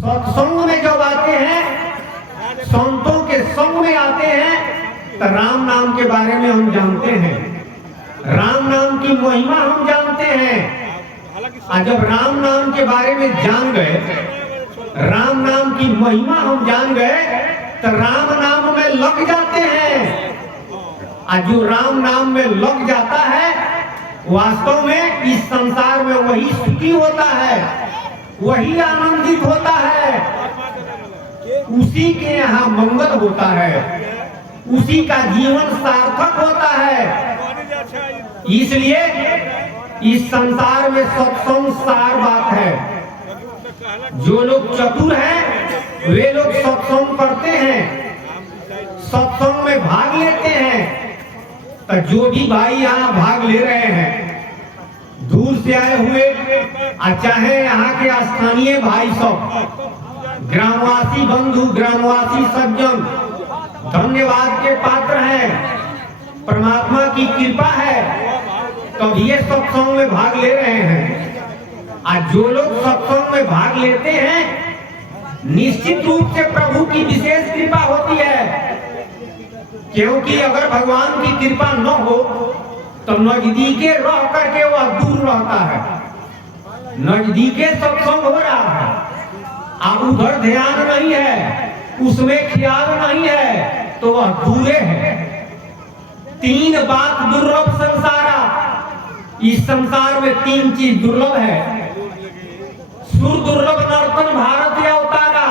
सत्संग में जब आते हैं, संतों के संग में आते हैं, तो राम नाम के बारे में हम जानते हैं, राम नाम की महिमा हम जानते हैं। और जब राम नाम के बारे में जान गए, राम नाम की महिमा हम जान गए, तो राम नाम में लग जाते हैं। और जो राम नाम में लग जाता है, वास्तव में इस संसार में वही सुखी होता है, वही आनंदित होता है, उसी के यहाँ मंगल होता है, उसी का जीवन सार्थक होता है। इसलिए इस संसार में सत्संग सार बात है। जो लोग चतुर हैं वे लोग सत्संग करते हैं, सत्संग में भाग लेते हैं। तो जो भी भाई यहाँ भाग ले रहे हैं, दूर से आए हुए, चाहे यहाँ के स्थानीय भाई सब, ग्रामवासी बंधु, ग्रामवासी सज्जन, धन्यवाद के पात्र हैं। परमात्मा की कृपा है तब ये सत्संग में भाग ले रहे हैं। आज जो लोग सत्संग में भाग लेते हैं, निश्चित रूप से प्रभु की विशेष कृपा होती है। क्योंकि अगर भगवान की कृपा न हो तो नजदीके रह करके वह दूर रहता है। नजदीके सत्संग हो रहा है, अब उधर ध्यान नहीं है, उसमें ख्याल नहीं है, तो वह दूरे है। तीन बात दुर्लभ संसारा, इस संसार में तीन चीज दुर्लभ है। सुर दुर्लभ नर्तन भारत अवतारा,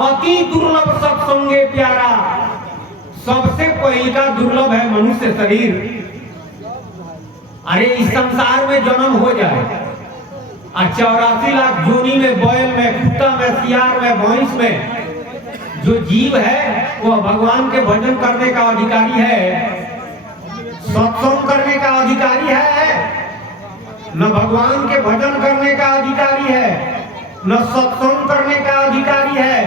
अति दुर्लभ सत्संगे प्यारा। सबसे पहले का दुर्लभ है मनुष्य शरीर। अरे इस संसार में जन्म हो जाए, 84 लाख जोनी में, बैल में, कुत्ता में, सियार में, भैंस में जो जीव है वह भगवान के भजन करने का अधिकारी है, सत्संग करने का अधिकारी है। न भगवान के भजन करने का अधिकारी है, न सत्संग करने का अधिकारी है।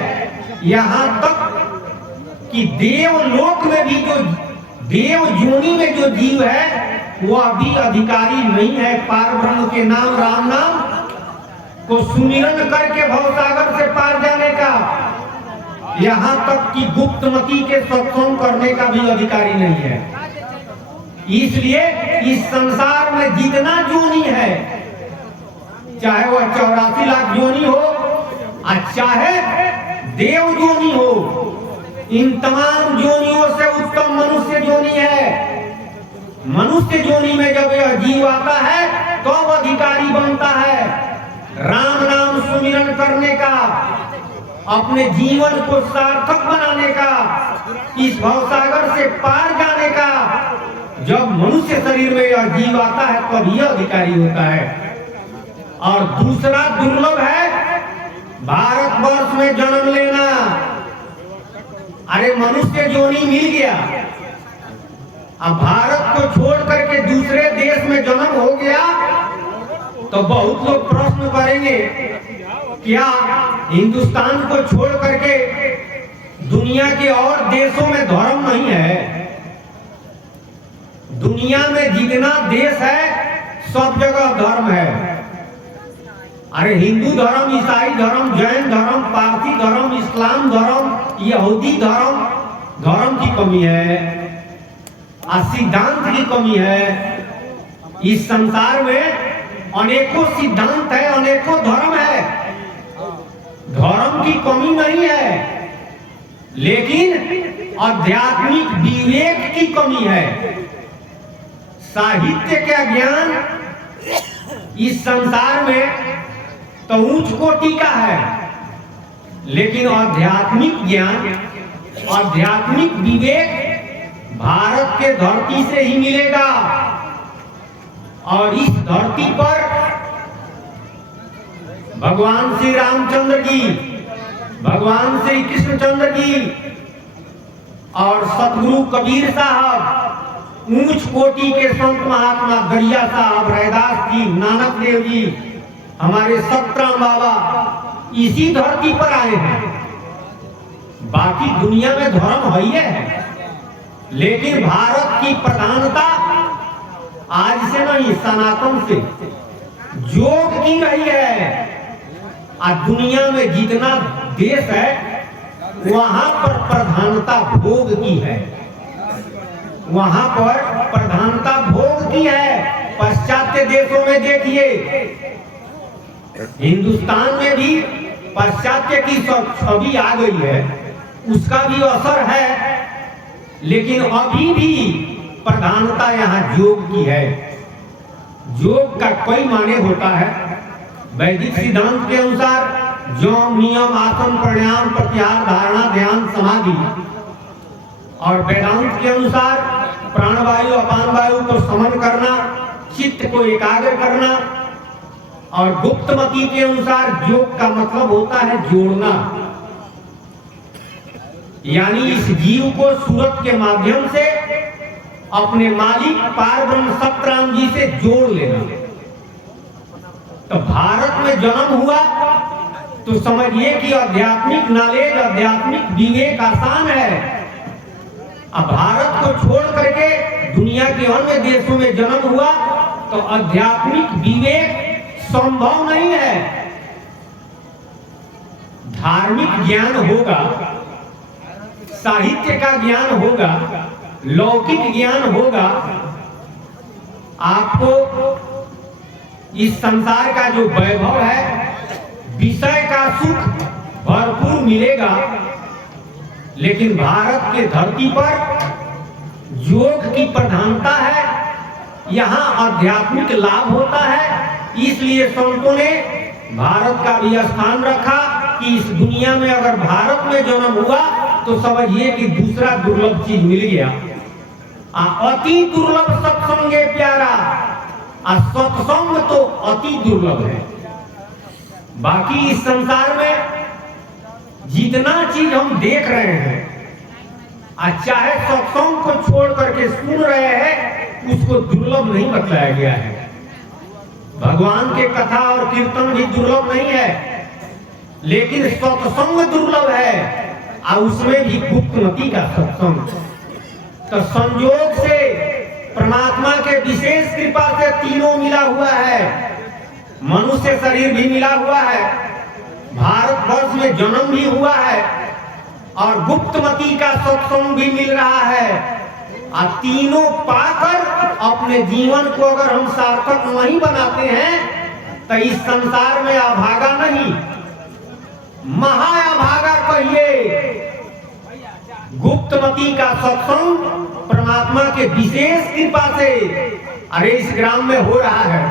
यहाँ तक कि देवलोक में भी जो देव जोनी में जो जीव है वह भी अधिकारी नहीं है पार ब्रह्म के नाम, राम नाम को सुमिरन करके भवसागर से पार जाने का। यहाँ तक कि गुप्तमती के सत्संग करने का भी अधिकारी नहीं है। इसलिए इस संसार में जितना जोनी है, चाहे वह 84 लाख जोनी हो और चाहे देव जोनी हो, इन तमाम जोनियों से उत्तम मनुष्य जोनी है। मनुष्य जोनी में जब यह जीव आता है तो अधिकारी बनता है राम नाम सुमिरन करने का, अपने जीवन को सार्थक बनाने का, इस भवसागर से पार जाने का। जब मनुष्य शरीर में यह जीव आता है तब यह अधिकारी होता है। और दूसरा दुर्लभ है भारतवर्ष में जन्म लेना। अरे मनुष्य जोनी मिल गया, अब भारत को छोड़ करके दूसरे देश में जन्म हो गया तो बहुत लोग प्रश्न करेंगे, क्या हिंदुस्तान को छोड़ करके दुनिया के और देशों में धर्म नहीं है? दुनिया में जितना देश है सब जगह धर्म है। अरे हिंदू धर्म, ईसाई धर्म, जैन धर्म, पारसी धर्म, इस्लाम धर्म, यहूदी धर्म, धर्म की कमी है, सिद्धांत की कमी है। इस संसार में अनेकों सिद्धांत है, अनेकों धर्म है, धर्म की कमी नहीं है, लेकिन आध्यात्मिक विवेक की कमी है। साहित्य का ज्ञान इस संसार में तो उच्च कोटि का है, लेकिन आध्यात्मिक ज्ञान, आध्यात्मिक विवेक भारत के धरती से ही मिलेगा। और इस धरती पर भगवान श्री रामचंद्र जी, भगवान श्री कृष्णचंद्र जी और सतगुरु कबीर साहब, उच्च कोटि के संत महात्मा गरिया साहब, रैदास जी, नानक देव जी, हमारे सतराम बाबा इसी धरती पर आए हैं। बाकी दुनिया में धर्म है ही है, लेकिन भारत की प्रधानता आज से नहीं, सनातन से योग की रही है। आज दुनिया में जितना देश है वहां पर प्रधानता भोग की है, वहां पर प्रधानता भोग की है। पाश्चात्य देशों में देखिए, हिंदुस्तान में भी पाश्चात्य की छवि आ गई है, उसका भी असर है, लेकिन अभी भी प्रधानता यहाँ योग की है। योग का कई माने होता है। वैदिक सिद्धांत के अनुसार यम, नियम, आसन, प्राणायाम, प्रत्याहार, धारणा, ध्यान, समाधि, और वेदांत के अनुसार प्राणवायु, अपान वायु को समन करना, चित्त को एकाग्र करना, और गुप्तमती के अनुसार योग का मतलब होता है जोड़ना, यानी इस जीव को सूरत के माध्यम से अपने मालिक पारब्रह्म सतराम जी से जोड़ लेना। तो भारत में जन्म हुआ तो समझिए कि आध्यात्मिक नॉलेज, आध्यात्मिक विवेक आसान है। अब भारत को छोड़ करके दुनिया के अन्य देशों में जन्म हुआ तो आध्यात्मिक विवेक संभव नहीं है। धार्मिक ज्ञान होगा, साहित्य का ज्ञान होगा, लौकिक ज्ञान होगा, आपको इस संसार का जो वैभव है, विषय का सुख भरपूर मिलेगा। लेकिन भारत के धरती पर योग की प्रधानता है, यहाँ आध्यात्मिक लाभ होता है। इसलिए संतों ने भारत का भी स्थान रखा कि इस दुनिया में अगर भारत में जन्म हुआ तो समझिए कि दूसरा दुर्लभ चीज मिल गया। अति दुर्लभ सत्संगे प्यारा, सत्संग तो अति दुर्लभ है। बाकी इस संसार में जितना चीज हम देख रहे हैं, चाहे सत्संग को छोड़ करके सुन रहे हैं, उसको दुर्लभ नहीं बतलाया गया है। भगवान के कथा और कीर्तन भी दुर्लभ नहीं है, लेकिन सत्संग दुर्लभ है, और उसमें भी गुप्तमती का सत्संग। तो संयोग से परमात्मा के विशेष कृपा से तीनों मिला हुआ है। मनुष्य शरीर भी मिला हुआ है, भारतवर्ष में जन्म भी हुआ है, और गुप्तमती का सत्संग भी मिल रहा है। और तीनों पाकर अपने जीवन को अगर हम सार्थक नहीं बनाते हैं तो इस संसार में अभागा नहीं, महाअभागा कहिए। गुप्तमती का सत्संग परमात्मा के विशेष कृपा से अरे इस ग्राम में हो रहा है,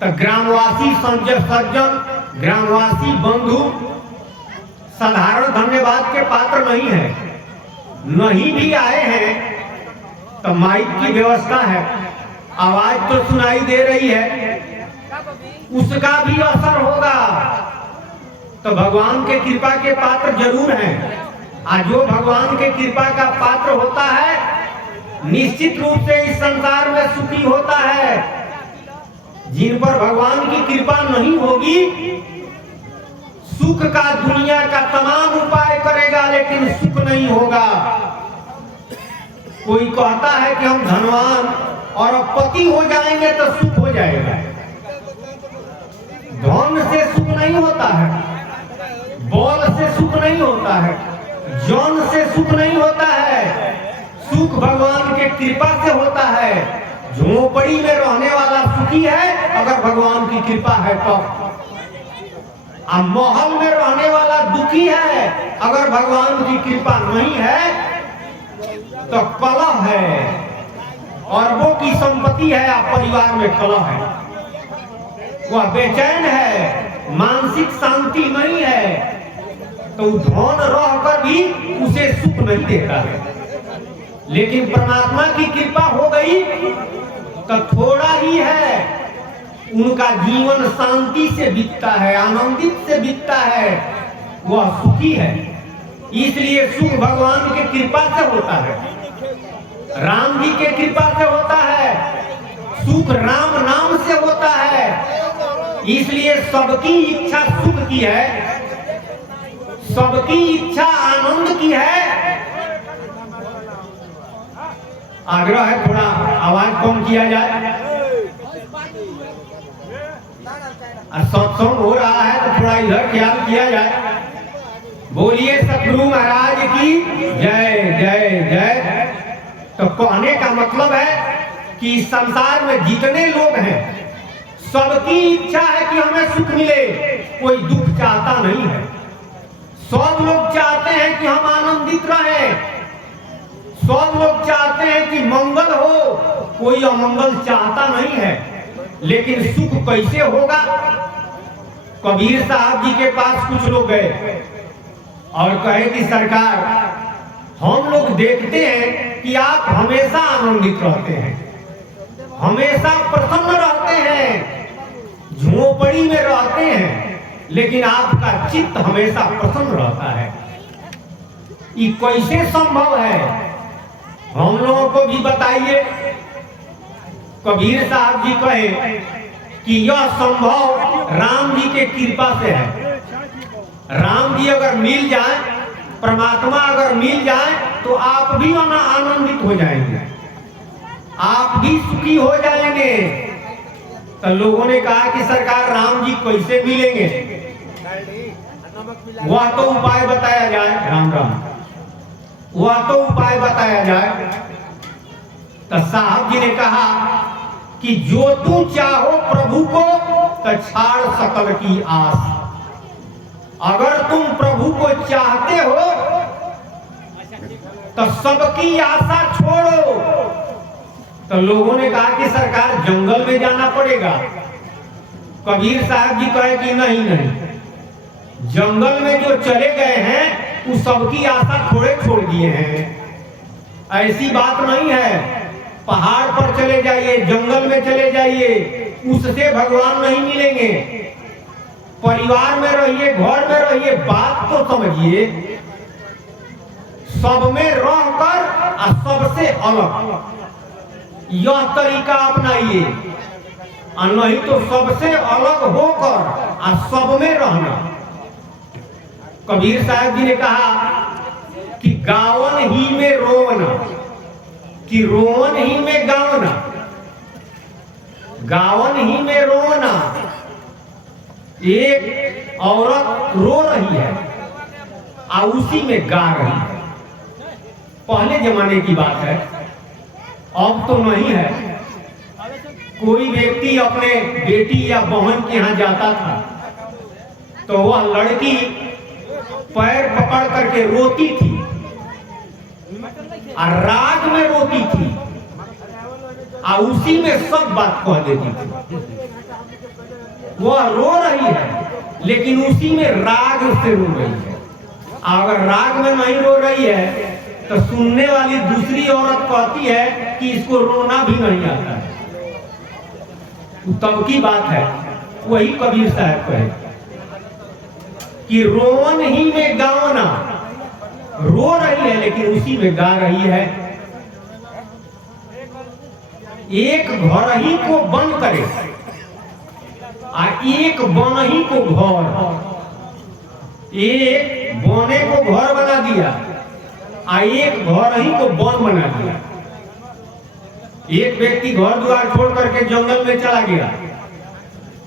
तो ग्रामवासी सज्जन, ग्रामवासी बंधु साधारण धन्यवाद के पात्र नहीं है। नहीं भी आए हैं तो माइक की व्यवस्था है, आवाज तो सुनाई दे रही है, उसका भी असर होगा। तो भगवान के कृपा के पात्र जरूर हैं। आज जो भगवान के कृपा का पात्र होता है निश्चित रूप से इस संसार में सुखी होता है। जिन पर भगवान की कृपा नहीं होगी, सुख का दुनिया का तमाम उपाय करेगा लेकिन सुख नहीं होगा। कोई कहता है कि हम धनवान और अब पति हो जाएंगे तो सुख हो जाएगा। धन से सुख नहीं होता है, बल से सुख नहीं होता है, जौन से सुख नहीं होता है। सुख भगवान के कृपा से होता है। झोपड़ी में रहने वाला सुखी है अगर भगवान की कृपा है तो, महल में रहने वाला दुखी है अगर भगवान की कृपा नहीं है तो कलह है, अरबों की संपत्ति है, आप परिवार में कलह है, वह बेचैन है, मानसिक शांति नहीं है, तो धन रहकर भी उसे सुख नहीं देता है। लेकिन परमात्मा की कृपा हो गई तो थोड़ा ही है, उनका जीवन शांति से बीतता है, आनंदित से बीतता है, वह सुखी है। इसलिए सुख भगवान की कृपा से होता है, राम जी के कृपा से होता है, सुख राम नाम से होता है। इसलिए सबकी इच्छा सुख की है, सबकी इच्छा आनंद की है। आग्रह है थोड़ा आवाज कम किया जाए। और सत्संग हो रहा है तो थोड़ा इधर ख्याल किया जाए। बोलिए सतगुरु महाराज की जय जय जय। तो कहने का मतलब है कि इस संसार में जितने लोग हैं सबकी इच्छा है कि हमें सुख मिले, कोई दुख चाहता नहीं है। सब लोग चाहते हैं कि हम आनंदित रहें, सब लोग चाहते हैं कि मंगल हो, कोई अमंगल चाहता नहीं है। लेकिन सुख कैसे होगा? कबीर साहब जी के पास कुछ लोग गए और कहे कि सरकार, हम लोग देखते हैं कि आप हमेशा आनंदित रहते हैं, हमेशा प्रसन्न रहते हैं, झोपड़ी में रहते हैं, लेकिन आपका चित्त हमेशा प्रसन्न रहता है। ये कैसे संभव है? हम लोगों को भी बताइए। कबीर साहब जी कहे कि यह संभव राम जी के कृपा से है। राम जी अगर मिल जाए, परमात्मा अगर मिल जाए तो आप भी आनंदित हो जाएंगे, आप भी सुखी हो जाएंगे। तो लोगों ने कहा कि सरकार राम जी कैसे मिलेंगे? वह तो उपाय बताया जाए। राम राम, वह तो उपाय बताया जाए। तो साहब जी ने कहा कि जो तू चाहो प्रभु को तो छाड़ सकल की आस। अगर तुम प्रभु को चाहते हो तो सबकी आशा छोड़ो। तो लोगों ने कहा कि सरकार जंगल में जाना पड़ेगा। कबीर साहब जी कहे कि नहीं नहीं, जंगल में जो चले गए हैं वो सबकी आशा थोड़े छोड़ दिए हैं, ऐसी बात नहीं है। पहाड़ पर चले जाइए, जंगल में चले जाइए, उससे भगवान नहीं मिलेंगे। परिवार में रहिए, घर में रहिए, बात तो समझिए। सब में रहकर और सबसे अलग यह तरीका अपनाइए, और नहीं तो सबसे अलग होकर और सब में रहना। कबीर साहब जी ने कहा कि गावन ही में रोवना, कि रोवन ही में गावना, गावन ही में रोवना। एक औरत रो रही है और उसी में गा रही है। पहले जमाने की बात है, अब तो नहीं है। कोई व्यक्ति अपने बेटी या बहन के यहाँ जाता था तो वह लड़की पैर पकड़ करके रोती थी और राग में रोती थी और उसी में सब बात कह देती थी। वह रो रही है लेकिन उसी में राग से रो रही है। अगर राग में नहीं रो रही है तो सुनने वाली दूसरी औरत कहती है कि इसको रोना भी नहीं आता है। तब की बात है। वही कबीर साहब कहे कि रोवन ही में गावना, रो रही है लेकिन उसी में गा रही है। एक घर ही को बंद करे आ एक बन ही को घर, एक बने को घर बना दिया आ एक घर ही को बन बना दिया। एक व्यक्ति घर द्वार छोड़ करके जंगल में चला गया,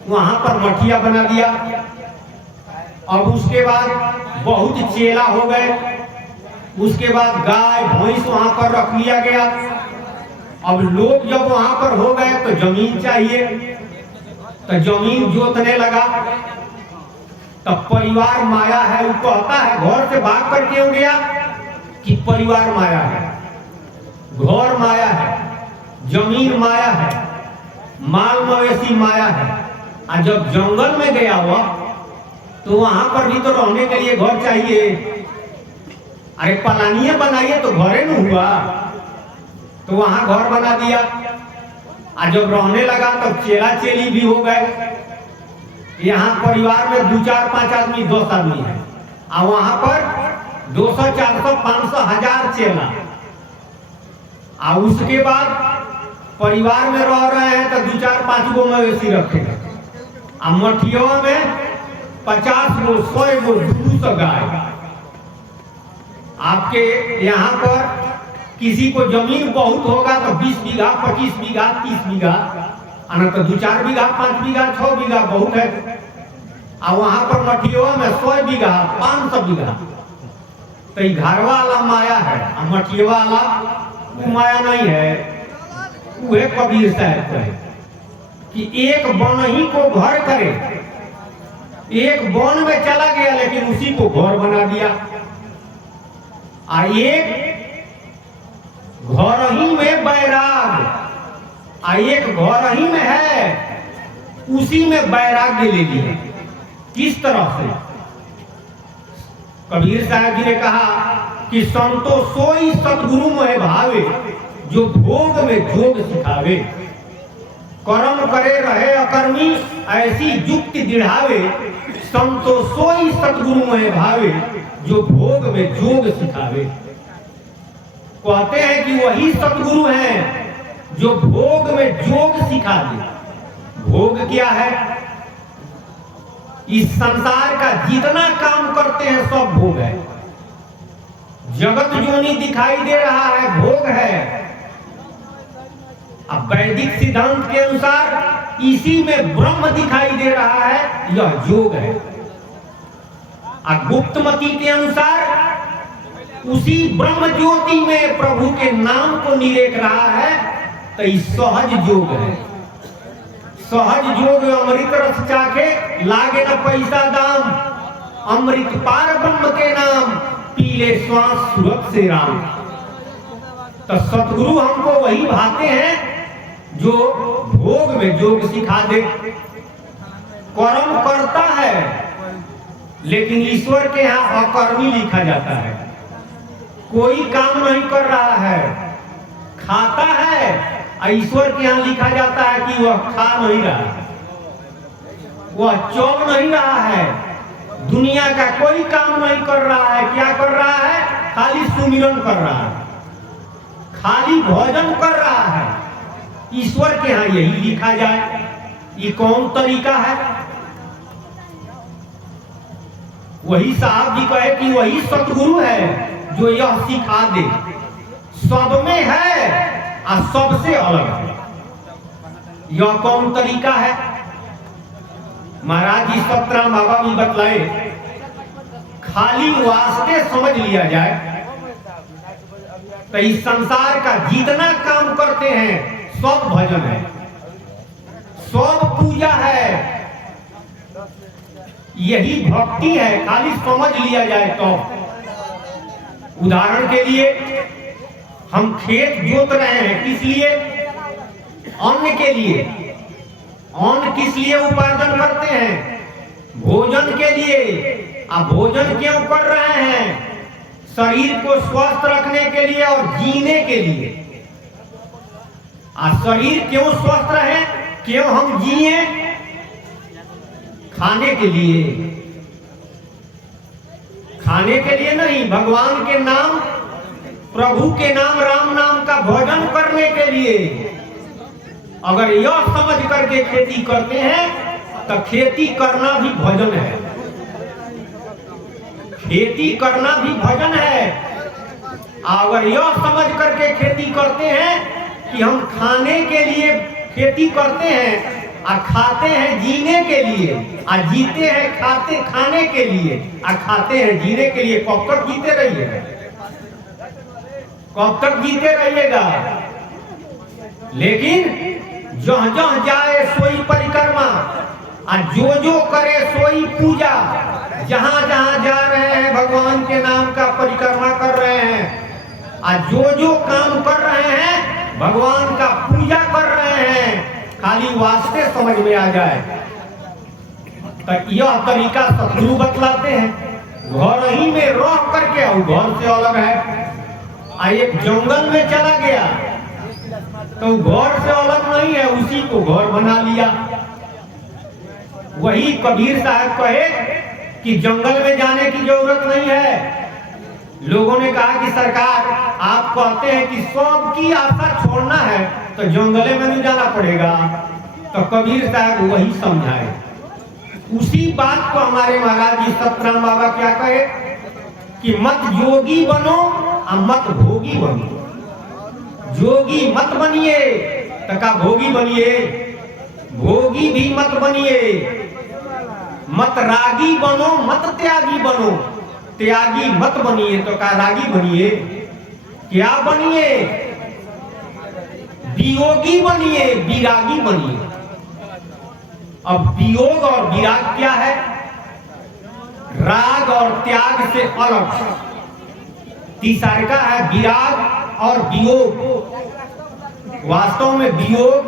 वहां पर मठिया बना दिया। अब उसके बाद बहुत चेला हो गए, उसके बाद गाय भैंस वहां पर रख लिया गया। अब लोग जब वहां पर हो गए तो जमीन चाहिए, तो जमीन जोतने लगा। तब परिवार माया है, वो कहता है, घर से भाग कर क्यों गया? कि परिवार माया है, घर माया है, जमीन माया है, माल मवेशी माया है। और जब जंगल में गया हुआ तो वहां पर भी तो रहने के लिए घर चाहिए। अरे पलानिया बनाइए तो घरे न हुआ, तो वहां घर बना दिया। और जब रहने लगा तब चेला चेली भी हो गए। यहाँ परिवार में 2 4 5 आदमी 10 आदमी है, और वहां पर 200 400 500 1000 चेला। और उसके बाद परिवार में रह रहे हैं तो 2 4 5 गो मवेशी रखेंगे, और मठियों में 50 गो 100 गो 200 गाय। आपके यहाँ पर किसी को जमीन बहुत होगा तो 20 बीघा 25 बीघा 30 बीघा, तो 2 4 बीघा 5 बीघा 6 बीघा बहुत है। और वहां पर मठिया में 100 बीघा 500 बीघा तो घर वाला माया है, मठिया वाला वो माया नहीं है। वह कबीर साहब कहे कि एक वन ही को घर करे, एक वन में चला गया लेकिन उसी को घर बना दिया, एक घर ही में बैराग, एक घर ही में है उसी में वैराग्य ले लिया। किस तरह से? कबीर साहब जी ने कहा कि संतो सोई सतगुरु मोहे भावे, जो भोग में जोग सिखावे, कर्म करे रहे अकर्मी ऐसी युक्ति दिढ़ावे, संतो सोई सतगुरु मोहे भावे, जो भोग में जोग सिखावे। कहते हैं कि वही सतगुरु हैं जो भोग में जोग सिखा दे। भोग क्या है? इस संसार का जितना काम करते हैं सब भोग है। जगत जोनी दिखाई दे रहा है भोग है। अब वैदिक सिद्धांत के अनुसार इसी में ब्रह्म दिखाई दे रहा है, यह योग है। और गुप्तमती के अनुसार उसी ब्रह्म ज्योति में प्रभु के नाम को निरेख रहा है, तो इस सहज योग है। सहज योग अमृत रस चाखे, लागे न पैसा दाम, अमृत पार ब्रह्म के नाम, पीले श्वास सुरत से राम। तो सतगुरु हमको वही भाते हैं जो भोग में योग सिखा दे। कर्म करता है लेकिन ईश्वर के यहाँ अकर्मी लिखा जाता है। कोई काम नहीं कर रहा है, खाता है, ईश्वर के यहाँ लिखा जाता है कि वह खा नहीं रहा है, वह चल नहीं रहा है, दुनिया का कोई काम नहीं कर रहा है। क्या कर रहा है? खाली सुमिरन कर रहा है, खाली भोजन कर रहा है। ईश्वर के यहाँ यही लिखा जाए, ये कौन तरीका है? वही साहब जी कहे कि वही सतगुरु है जो यह सिखा दे। सब में है और सबसे अलग है। यह कौन तरीका है? महाराज जी सत्रह बाबा भी बतलाए, खाली वास्ते समझ लिया जाए तो इस संसार का जितना काम करते हैं सब भजन है, सब पूजा है, यही भक्ति है। खाली समझ लिया जाए तो। उदाहरण के लिए हम खेत जोत रहे हैं, किस लिए? अन्न के लिए। अन्न किस लिए उपार्जन करते हैं? भोजन के लिए। अब भोजन क्यों कर रहे हैं? शरीर को स्वस्थ रखने के लिए और जीने के लिए। शरीर क्यों स्वस्थ रहे, क्यों हम जिए? खाने के लिए। खाने के लिए नहीं, भगवान के नाम, प्रभु के नाम, राम नाम का भोजन करने के लिए। अगर यह समझ करके खेती करते हैं तो खेती करना भी भजन है। खेती करना भी भजन है। अगर यह समझ करके खेती करते हैं कि हम खाने के लिए खेती करते हैं और खाते हैं जीने के लिए, और जीते हैं खाते खाने के लिए, और खाते हैं जीने के लिए, कब तक जीते रहिएगा? कब तक जीते रहिएगा? लेकिन जहाँ जहाँ जाए सोई परिक्रमा, और जो करे सोई पूजा। जहाँ जहाँ जा रहे हैं भगवान के नाम का परिक्रमा कर रहे हैं, और जो काम कर रहे हैं भगवान का पूजा कर रहे हैं। खाली वास्ते समझ में आ जाए तो यह तरीका सतगुरु बतलाते हैं। घर ही में रह करके, और घर से अलग है। एक जंगल में चला गया तो घर से अलग नहीं है, उसी को घर बना लिया। वही कबीर साहब कहे कि जंगल में जाने की जरूरत नहीं है। लोगों ने कहा कि सरकार आप कहते हैं कि सबकी आशा छोड़ना है तो जंगले में नहीं जाना पड़ेगा। तो कबीर साहब वही समझाए। उसी बात को हमारे महाराज जी सतराम बाबा क्या कहे कि मत जोगी बनो और मत भोगी बनो। जोगी मत बनिए तो का भोगी बनिए, भोगी भी मत बनिए। मत रागी बनो मत त्यागी बनो। त्यागी मत बनिए तो क्या रागी बनिए? क्या बनिए? वियोगी बनिए, विरागी बनिए। अब वियोग और विराग क्या है? राग और त्याग से अलग। तीसरा है विराग और वियोग। वास्तव में वियोग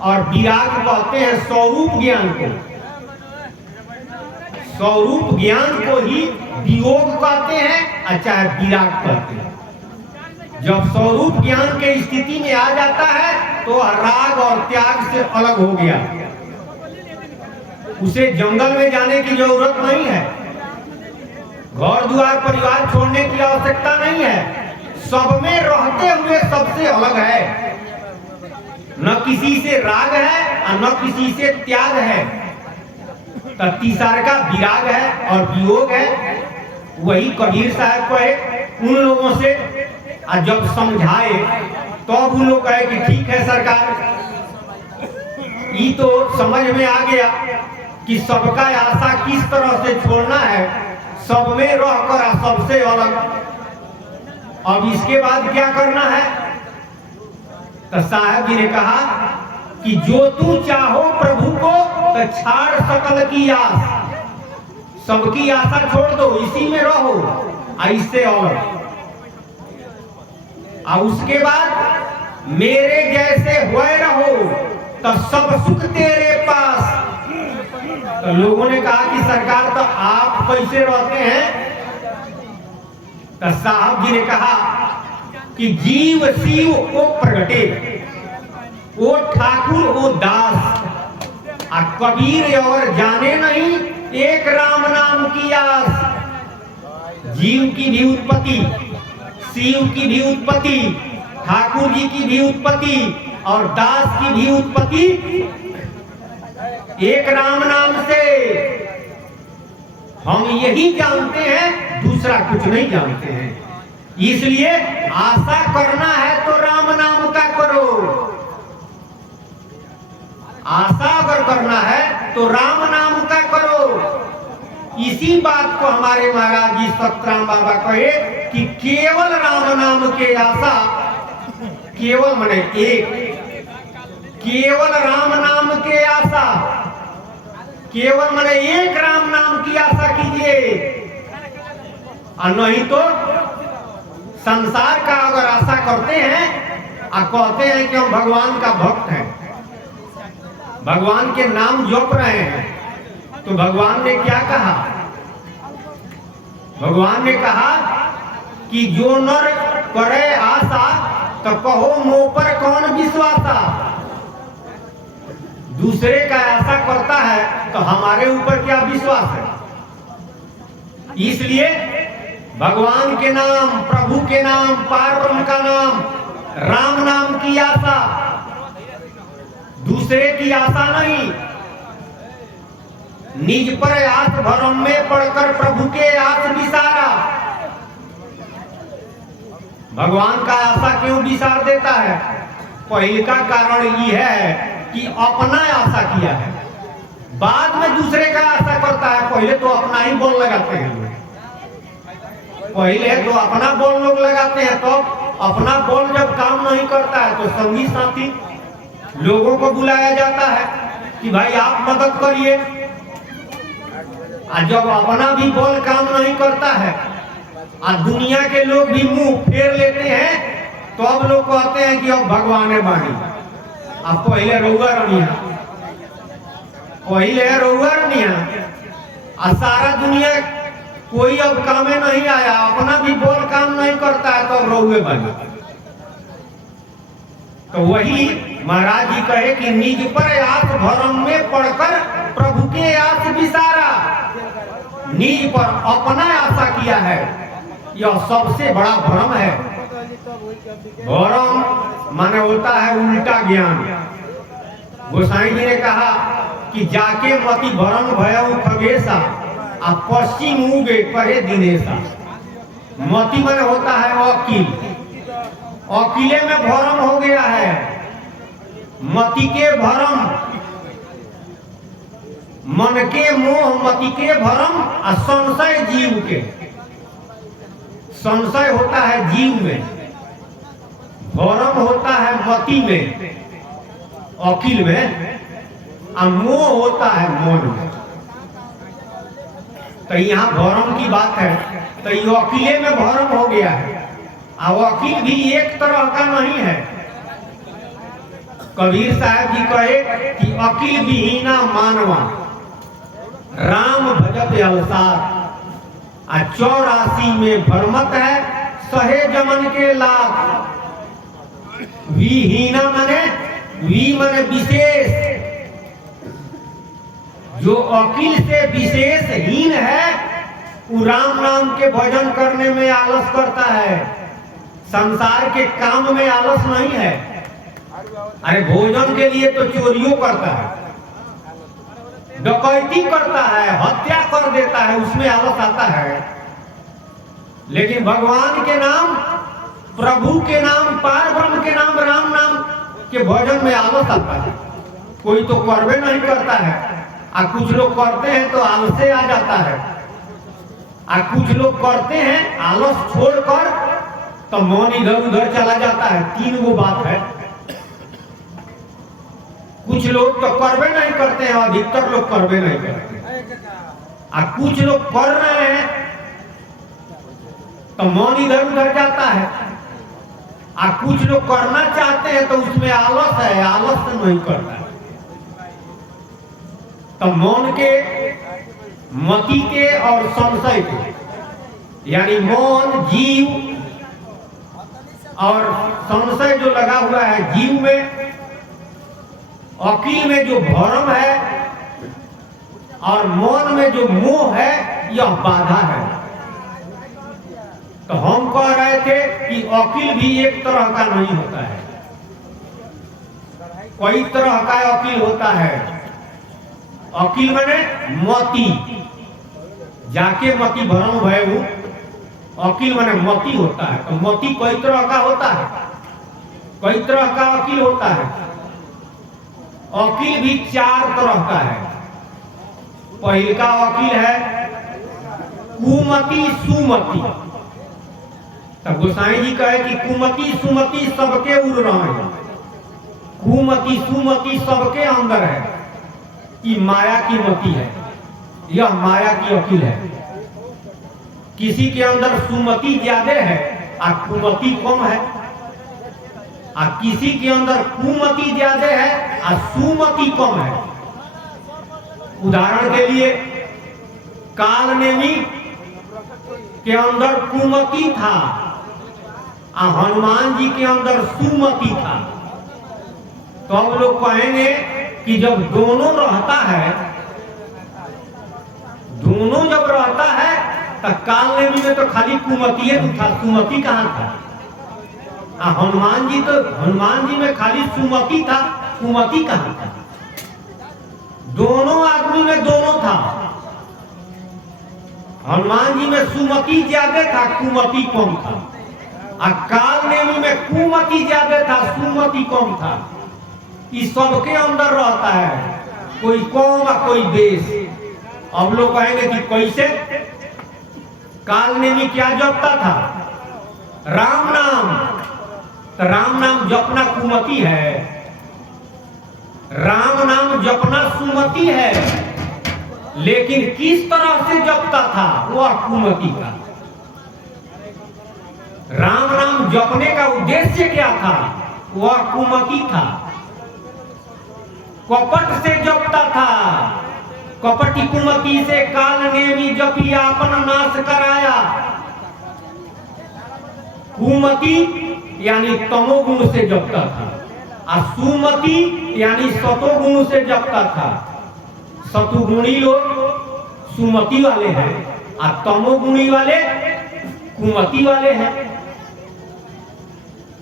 और विराग कहते हैं स्वरूप ज्ञान को। स्वरूप ज्ञान को ही वियोग कहते हैं, चाहे विराग कहते हैं। जब स्वरूप ज्ञान के स्थिति में आ जाता है तो राग और त्याग से अलग हो गया। उसे जंगल में जाने की जरूरत नहीं है, घर द्वार परिवार छोड़ने की आवश्यकता नहीं है। सब में रहते हुए सबसे अलग है। न किसी से राग है और न किसी से त्याग है। तो तीसरा का विराग है और वियोग है। वही कबीर साहब कहे उन लोगों से, और जब समझाए तो उन लोग कहे कि ठीक है सरकार, ये तो समझ में आ गया कि सबका आशा किस तरह से छोड़ना है, सब में रहकर सबसे अलग। अब इसके बाद क्या करना है? तो साहब जी ने कहा कि जो तू चाहो प्रभु को तो छाड़ सकल की आस। सबकी आशा छोड़ दो, इसी में रहो, ऐसे और। और उसके बाद मेरे जैसे हुए रहो तो सब सुख तेरे पास। तो लोगों ने कहा कि सरकार तो आप कैसे रहते हैं? तो साहब जी ने कहा कि जीव शिव को प्रगटे, वो ठाकुर वो दास। आ कबीर और जाने नहीं एक राम नाम की आस। जीव की भी उत्पत्ति, शिव की भी उत्पत्ति, ठाकुर जी की भी उत्पत्ति और दास की भी उत्पत्ति एक राम नाम से। हम यही जानते हैं, दूसरा कुछ नहीं जानते हैं। इसलिए आशा करना है तो राम नाम का करो। आशा अगर करना है तो राम नाम का करो। इसी बात को हमारे महाराज जी सतराम बाबा कहे कि केवल राम नाम के आशा, केवल माने एक, केवल राम नाम के आशा, केवल माने एक राम नाम की आशा कीजिए। और नहीं तो संसार का अगर आशा करते हैं और कहते हैं कि हम भगवान का भक्त हैं, भगवान के नाम जप रहे हैं, तो भगवान ने क्या कहा? भगवान ने कहा कि जो नर करे आशा तो कहो मुंह पर कौन विश्वासा। दूसरे का आशा करता है तो हमारे ऊपर क्या विश्वास है? इसलिए भगवान के नाम, प्रभु के नाम, पारब्रह्म का नाम, राम नाम की आशा, दूसरे की आशा नहीं। निज पर आस भरम में पड़कर प्रभु के आस विसारा। भगवान का आशा क्यों विसार देता है? पहले का कारण ये है कि अपना आशा किया है, बाद में दूसरे का आशा करता है। पहले तो अपना ही बोल लगाते हैं लोग, पहले तो अपना बोल लोग लगाते हैं, तो अपना बोल जब काम नहीं करता है तो संगी साथी लोगों को बुलाया जाता है कि भाई आप मदद करिए। और जब अपना भी बोल काम नहीं करता है और दुनिया के लोग भी मुंह फेर लेते हैं, तो अब लोग कहते हैं कि अब भगवान है बानी। अब पहले रउआ रनिया, पहले रउआ रनिया, और सारा दुनिया कोई अब काम में नहीं आया, अपना भी बोल काम नहीं करता है, तो रउए बने। तो वही महाराज जी कहे कि निज पर आस भरम में पड़कर प्रभु के आस विसारा। निज पर अपना आशा किया है, यह सबसे बड़ा भ्रम है। भ्रम माने होता है उल्टा ज्ञान। गोसाई जी ने कहा कि जाके मति भरम भयउ खगेशा आ पश्चिम उगे कहे दिनेशा। मति माने होता है वकील, अकेले में भरम हो गया है। मति के भरम मन के मोह मति के भरम और संशय जीव के। संशय होता है जीव में, भरम होता है मति में, अकिल में, और मोह होता है मन में। तो यहाँ भरम की बात है, तो ये अकिले में भरम हो गया है। और अकिल भी एक तरह का नहीं है। कबीर साहब जी कहे कि अकिल विहीना मानवा राम भजत अलसार, 84 में भरमत है सहे जमन के लाभ। विहीना माने, वी माने विशेष, जो अकिल से विशेष हीन है वो राम नाम के भजन करने में आलस करता है, संसार के काम में आलस नहीं है। अरे भोजन के लिए तो चोरियों करता है, डकैती करता है, हत्या कर देता है, उसमें आलस आता है। लेकिन भगवान के नाम, प्रभु के नाम, पार ब्रह्म के नाम, राम नाम के भजन में आलस आता है। कोई तो करवे नहीं करता है, और कुछ लोग करते हैं तो आलसे आ जाता है, और कुछ लोग करते हैं आलस छोड़कर तो मन इधर उधर चला जाता है। 3 गो बात है। कुछ लोग तो करवे नहीं करते हैं, अधिकतर लोग करवे नहीं करते, और कुछ लोग कर रहे हैं तो मन इधर उधर जाता है, और कुछ लोग करना चाहते हैं तो उसमें आलस है, आलस से नहीं करता है। तो मन के, मति के और संशय के, यानी मन, जीव और संशय जो लगा हुआ है जीव में, अकिल में जो भरम है और मन में जो मोह है, यह बाधा है। तो हम कह रहे थे कि अकिल भी एक तरह का नहीं होता है, कई तरह का अकिल होता है। अकिल माने मति, जाके मति भरम भय वो अकिल माने मति होता है। तो मति कई तरह का होता है, कई तरह का अकिल होता है। अकिल भी 4 तरह का है। पहले का अकिल है कुमति सुमति। तब गोसाई जी कहे कि कुमति सुमति सबके उड़ रहे हैं, कुमति सुमति सबके अंदर है। ये माया की मति है, यह माया की अकिल है। किसी के अंदर सुमति ज्यादा है और कुमति कम है, और किसी के अंदर कुमति ज्यादा है और सुमति कम है। उदाहरण के लिए कालनेमी के अंदर कुमति था और हनुमान जी के अंदर सुमति था। तो हम लोग कहेंगे कि जब दोनों रहता है, दोनों जब रहता है तो कालनेमी में तो खाली कुमति था, सुमति कहाँ था? हनुमान जी, तो हनुमान जी में खाली सुमति था, कुमति कहाँ था? दोनों आदमी में दोनों था। हनुमान जी में सुमति ज्यादा था, कुमति कम था, और कालनेमी में कुमति ज्यादा था, सुमति कम था। इस सबके अंदर रहता है, कोई कौम और कोई देश। अब लोग कहेंगे कि कैसे? कालनेमी क्या जपता था? राम नाम। तो राम नाम जपना कुमति है, राम नाम जपना सुमति है। लेकिन किस तरह से जपता था वह कुमति का। राम नाम जपने का उद्देश्य क्या था? वह कुमति था। कपट से जपता था, कपटी कुमति से कालनेमी जपी आपन नाश कराया। कुमति यानी तमोगुण से जपता था, और सुमति यानी सतोगुण से जपता था। सतुगुणी लोग सुमति वाले हैं और तमोगुणी वाले कुमति वाले हैं।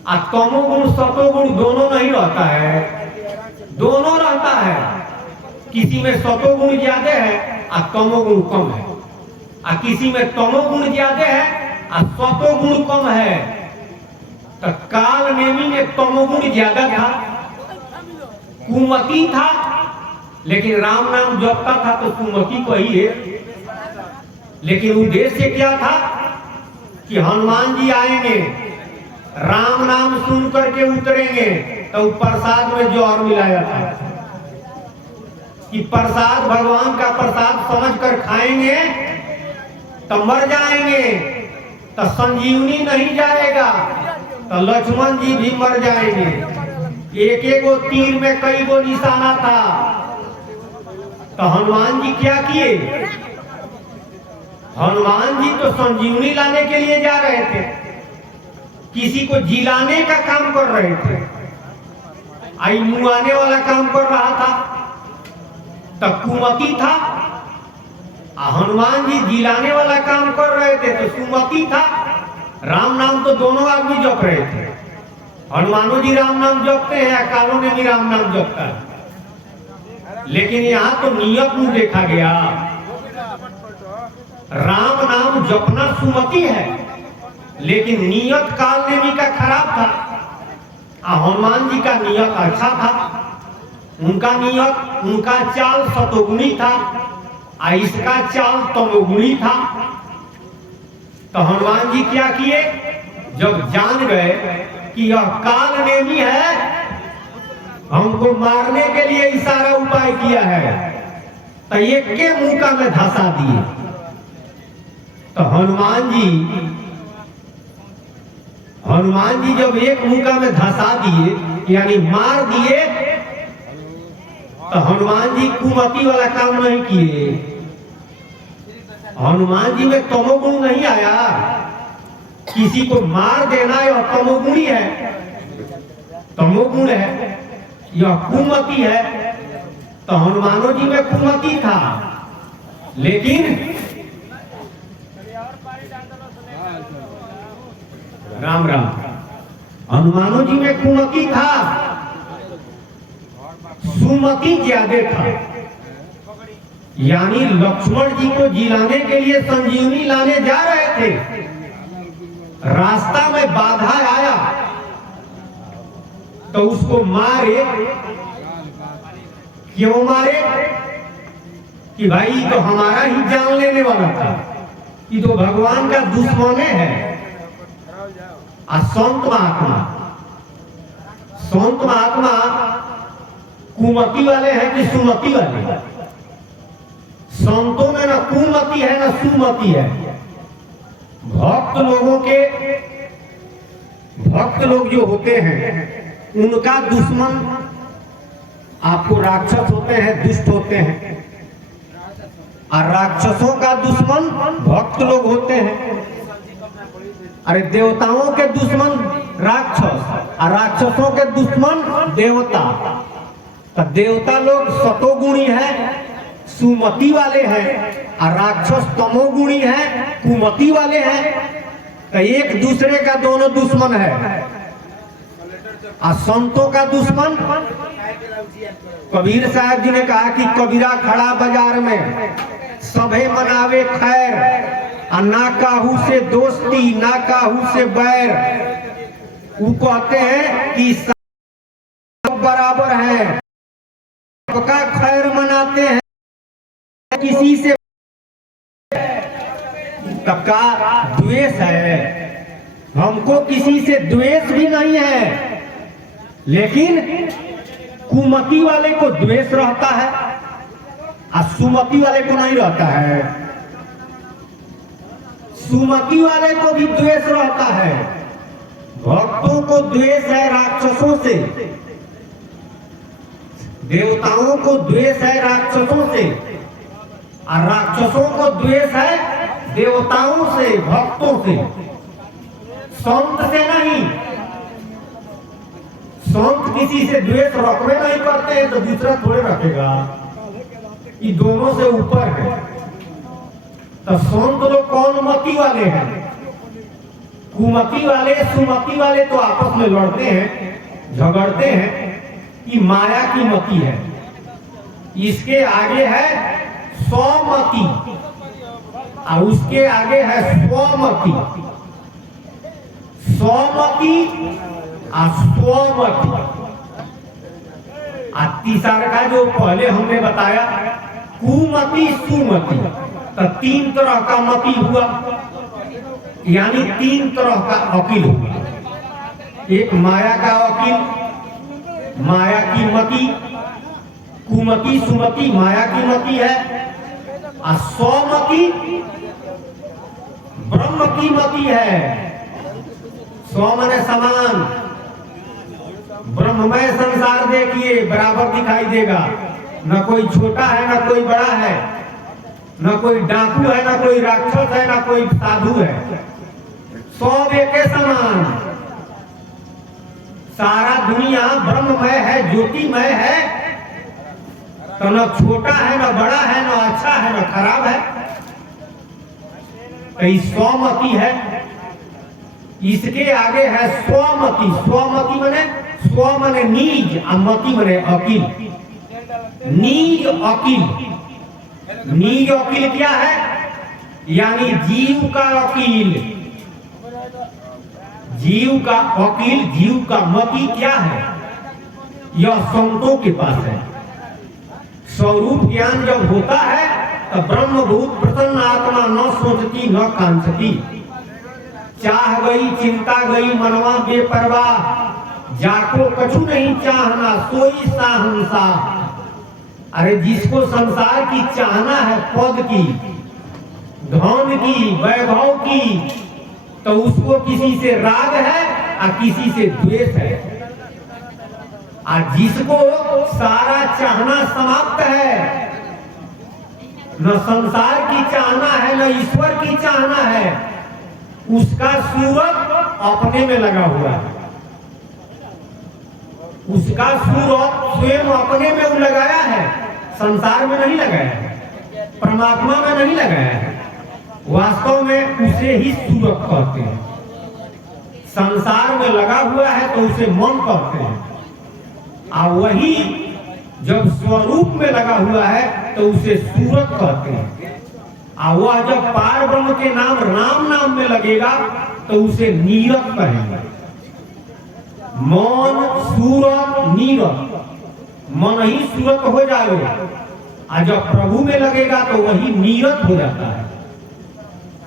और तमोगुण सतोगुण दोनों नहीं रहता है, दोनों रहता है। किसी में सतोगुण ज्यादा है और तमोगुण कम है, और किसी में तमोगुण ज्यादा है और सतोगुण कम है। तो कालनेमी में तमोगुण ज्यादा था, कुमति था लेकिन राम नाम जपता था तो सुमति को ही है। लेकिन उद्देश्य क्या था कि हनुमान जी आएंगे, राम नाम सुन करके उतरेंगे, तो प्रसाद में जौहर मिलाया था कि प्रसाद भगवान का प्रसाद समझकर खाएंगे तो मर जाएंगे, तो संजीवनी नहीं जाएगा, तो लक्ष्मण जी भी मर जाएंगे। एक एक गो तीर में कई गो निशाना था। तो हनुमान जी क्या किए? हनुमान जी तो संजीवनी लाने के लिए जा रहे थे, किसी को जिलाने का काम कर रहे थे, आई मुआने वाला काम कर रहा था। तब कुमति था, हनुमान जी जिलाने वाला काम कर रहे थे तो सुमति था। राम नाम तो दोनों आदमी जप रहे थे, हनुमानो जी राम नाम जपते हैं, कालों ने भी राम नाम जपता है। लेकिन यहाँ तो नियत में देखा गया, राम नाम जपना सुमति है, लेकिन नियत काल नेमी का खराब था। हनुमान जी का नियत अच्छा था, उनका नियत, उनका चाल सतोगुणी था, इसका चाल तमोगुणी था। तो हनुमान जी क्या किए? जब जान गए कि यह काल नेमी है, हमको मारने के लिए इशारा उपाय किया है, तो एक के मुंह में धंसा दिए। तो हनुमान जी जब एक मुंह में धंसा दिए यानी मार दिए, तो हनुमान जी कुमति वाला काम नहीं किए। हनुमान जी में तमोगुण नहीं आया, किसी को मार देना यह तमोगुणी है, तमोगुण है, यह कुमति है। तो हनुमानो जी में कुमति था, लेकिन राम राम हनुमानो जी में कुमति था, सुमति ज्यादा था। यानी लक्ष्मण जी को जिलाने के लिए संजीवनी लाने जा रहे थे, रास्ता में बाधा आया तो उसको मारे। क्यों मारे? कि भाई तो हमारा ही जान लेने वाला था, ये तो भगवान का दुश्मन है। संत महात्मा कुमति वाले हैं कि सुमति वाले? संतों में ना कुमति है ना सुमति है। भक्त लोग जो होते हैं उनका दुश्मन आपको राक्षस होते हैं, दुष्ट होते हैं, और राक्षसों का दुश्मन भक्त लोग होते हैं। अरे देवताओं के दुश्मन राक्षस और राक्षसों के दुश्मन देवता। तो देवता लोग सतोगुणी है, सुमति वाले हैं, और राक्षस तमोगुणी है, कुमति वाले हैं। तो एक दूसरे का दोनों दुश्मन है। और संतों का दुश्मन, कबीर साहब जी ने कहा कि कबीरा खड़ा बाजार में सभे मनावे खैर, ना काहू से दोस्ती ना काहू से बैर। वो कहते हैं कि सब बराबर है, सबका खैर मनाते हैं, किसी से सबका द्वेष है। हमको किसी से द्वेष भी नहीं है, लेकिन कुमति वाले को द्वेष रहता है और सुमति वाले को नहीं रहता है। सुमति वाले को भी द्वेष रहता है। भक्तों को द्वेष है राक्षसों से, देवताओं को द्वेष है राक्षसों से, और राक्षसों को द्वेष है देवताओं से, भक्तों से, संत से नहीं। संत किसी से द्वेष रखवे नहीं करते हैं तो दूसरा थोड़े रखेगा, ये दोनों से ऊपर है। तो संत लोग कौन मति वाले हैं? कुमति वाले, सुमति वाले तो आपस में लड़ते हैं, झगड़ते हैं, ये माया की मति है। इसके आगे है स्वमति और उसके आगे है स्वमति। स्वमति और स्वमति, तीसरा का जो पहले हमने बताया कुमति सुमति, तो 3 तरह का मति हुआ, यानी 3 तरह का अकील हुआ। एक माया का अकील, माया की मति, कुमति सुमति माया की मति है, और स्वमति ब्रह्म की मति है। स्व माने समान, ब्रह्ममय संसार देखिए बराबर दिखाई देगा, न कोई छोटा है न कोई बड़ा है, न कोई डाकू है न कोई राक्षस है न कोई साधु है, सब एक समान। सारा दुनिया ब्रह्ममय है, ज्योतिमय है, तो न छोटा है न बड़ा है, न अच्छा है न खराब है, कई स्वमति है। इसके आगे है स्वमति। स्वमति माने स्व माने निज, मति माने अकील। निज अकील, निज अकील क्या है? यानी जीव का अकील, जीव का अकील, जीव का मति क्या है? यह संतों के पास है। स्वरूप ज्ञान जब होता है तो ब्रह्मभूत प्रसन्न आत्मा न सोचती न कांचती, चाह गई चिंता गई मनवा बेपरवाह, जाको कछु नहीं चाहना सोई साहंसा। अरे जिसको संसार की चाहना है, पद की, धन की, वैभव की, तो उसको किसी से राग है और किसी से द्वेष है। और जिसको सारा चाहना समाप्त है, न संसार की चाहना है न ईश्वर की चाहना है, उसका सूरत अपने में लगा हुआ है। उसका सूरत स्वयं अपने में वो लगाया है, संसार में नहीं लगाया है, परमात्मा में नहीं लगाया है। वास्तव में उसे ही सूरत कहते हैं। संसार में लगा हुआ है तो उसे मन कहते हैं, और वही जब स्वरूप में लगा हुआ है तो उसे सूरत कहते हैं। और वह जब पार ब्रह्म के नाम राम नाम में लगेगा तो उसे नीरत कहेंगे। मन सूरत नीरत, मन ही सूरत हो जाएगा, और जब प्रभु में लगेगा तो वही नीरत हो जाता है।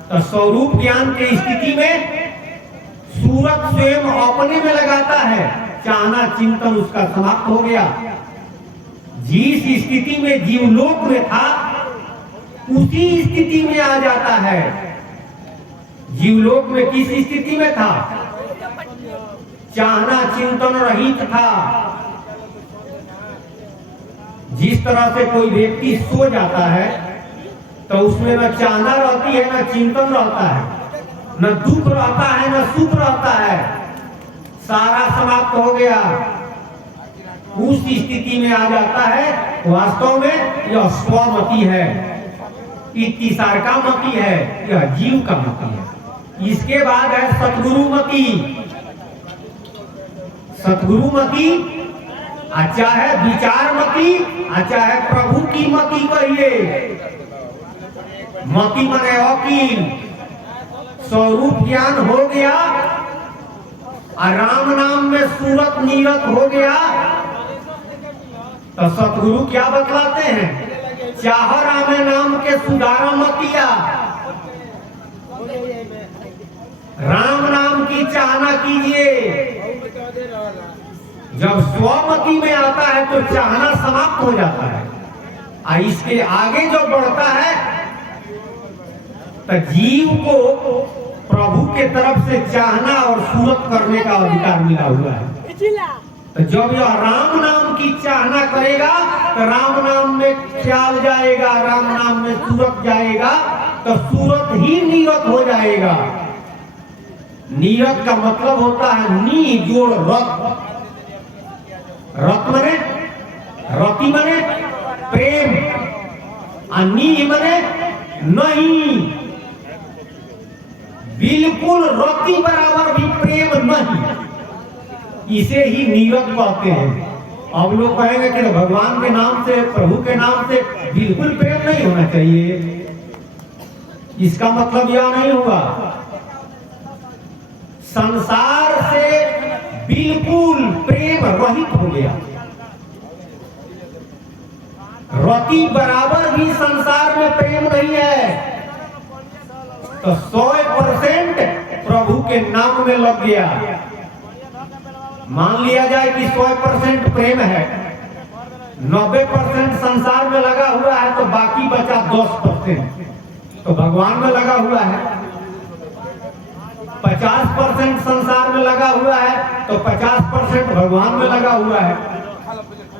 तो स्वरूप ज्ञान के स्थिति में सूरत स्वयं अपने में लगाता है, चाहना चिंतन उसका समाप्त हो गया। जिस स्थिति में जीवलोक में था उसी स्थिति में आ जाता है। जीवलोक में किस स्थिति में था? चाहना चिंतन रहित था। जिस तरह से कोई व्यक्ति सो जाता है तो उसमें न चाहना रहती है न चिंतन रहता है, न दुख रहता है न सुख रहता है, सारा समाप्त हो गया। उस स्थिति में आ जाता है। वास्तव में यह स्वमति है, तीसर का मति है, यह जीव का मति है। इसके बाद है सतगुरु मति। सतगुरु मति अच्छा है, विचार मति अच्छा है, प्रभु की मति कहिए। मति माने अकील। स्वरूप ज्ञान हो गया, राम नाम में सूरत नीरत हो गया, तो सतगुरु क्या बतलाते हैं? चाह राम नाम के सुधारा मतिया। राम नाम की चाहना कीजिए। जब स्वमति में आता है तो चाहना समाप्त हो जाता है, और इसके आगे जो बढ़ता है तो जीव को प्रभु के तरफ से चाहना और सूरत करने का अधिकार मिला हुआ है। तो जब यह राम नाम की चाहना करेगा तो राम नाम में ख्याल जाएगा, राम नाम में सूरत जाएगा, तो सूरत ही नीरत हो जाएगा। नीरत का मतलब होता है नी जोड़ रत। रत मने रति मने प्रेम, नी मने नहीं, बिल्कुल रति बराबर भी प्रेम नहीं, इसे ही नीरत कहते हैं। अब लोग कहेंगे कि भगवान के नाम से, प्रभु के नाम से बिल्कुल प्रेम नहीं होना चाहिए। इसका मतलब यह नहीं हुआ। संसार से बिल्कुल प्रेम रहित हो गया, रति बराबर भी संसार में प्रेम नहीं है, तो 100% प्रभु के नाम में लग गया। मान लिया जाए कि 100% प्रेम है, 90% संसार में लगा हुआ है, तो बाकी बचा 10% तो भगवान में लगा हुआ है। 50% संसार में लगा हुआ है, तो 50% भगवान में लगा हुआ है।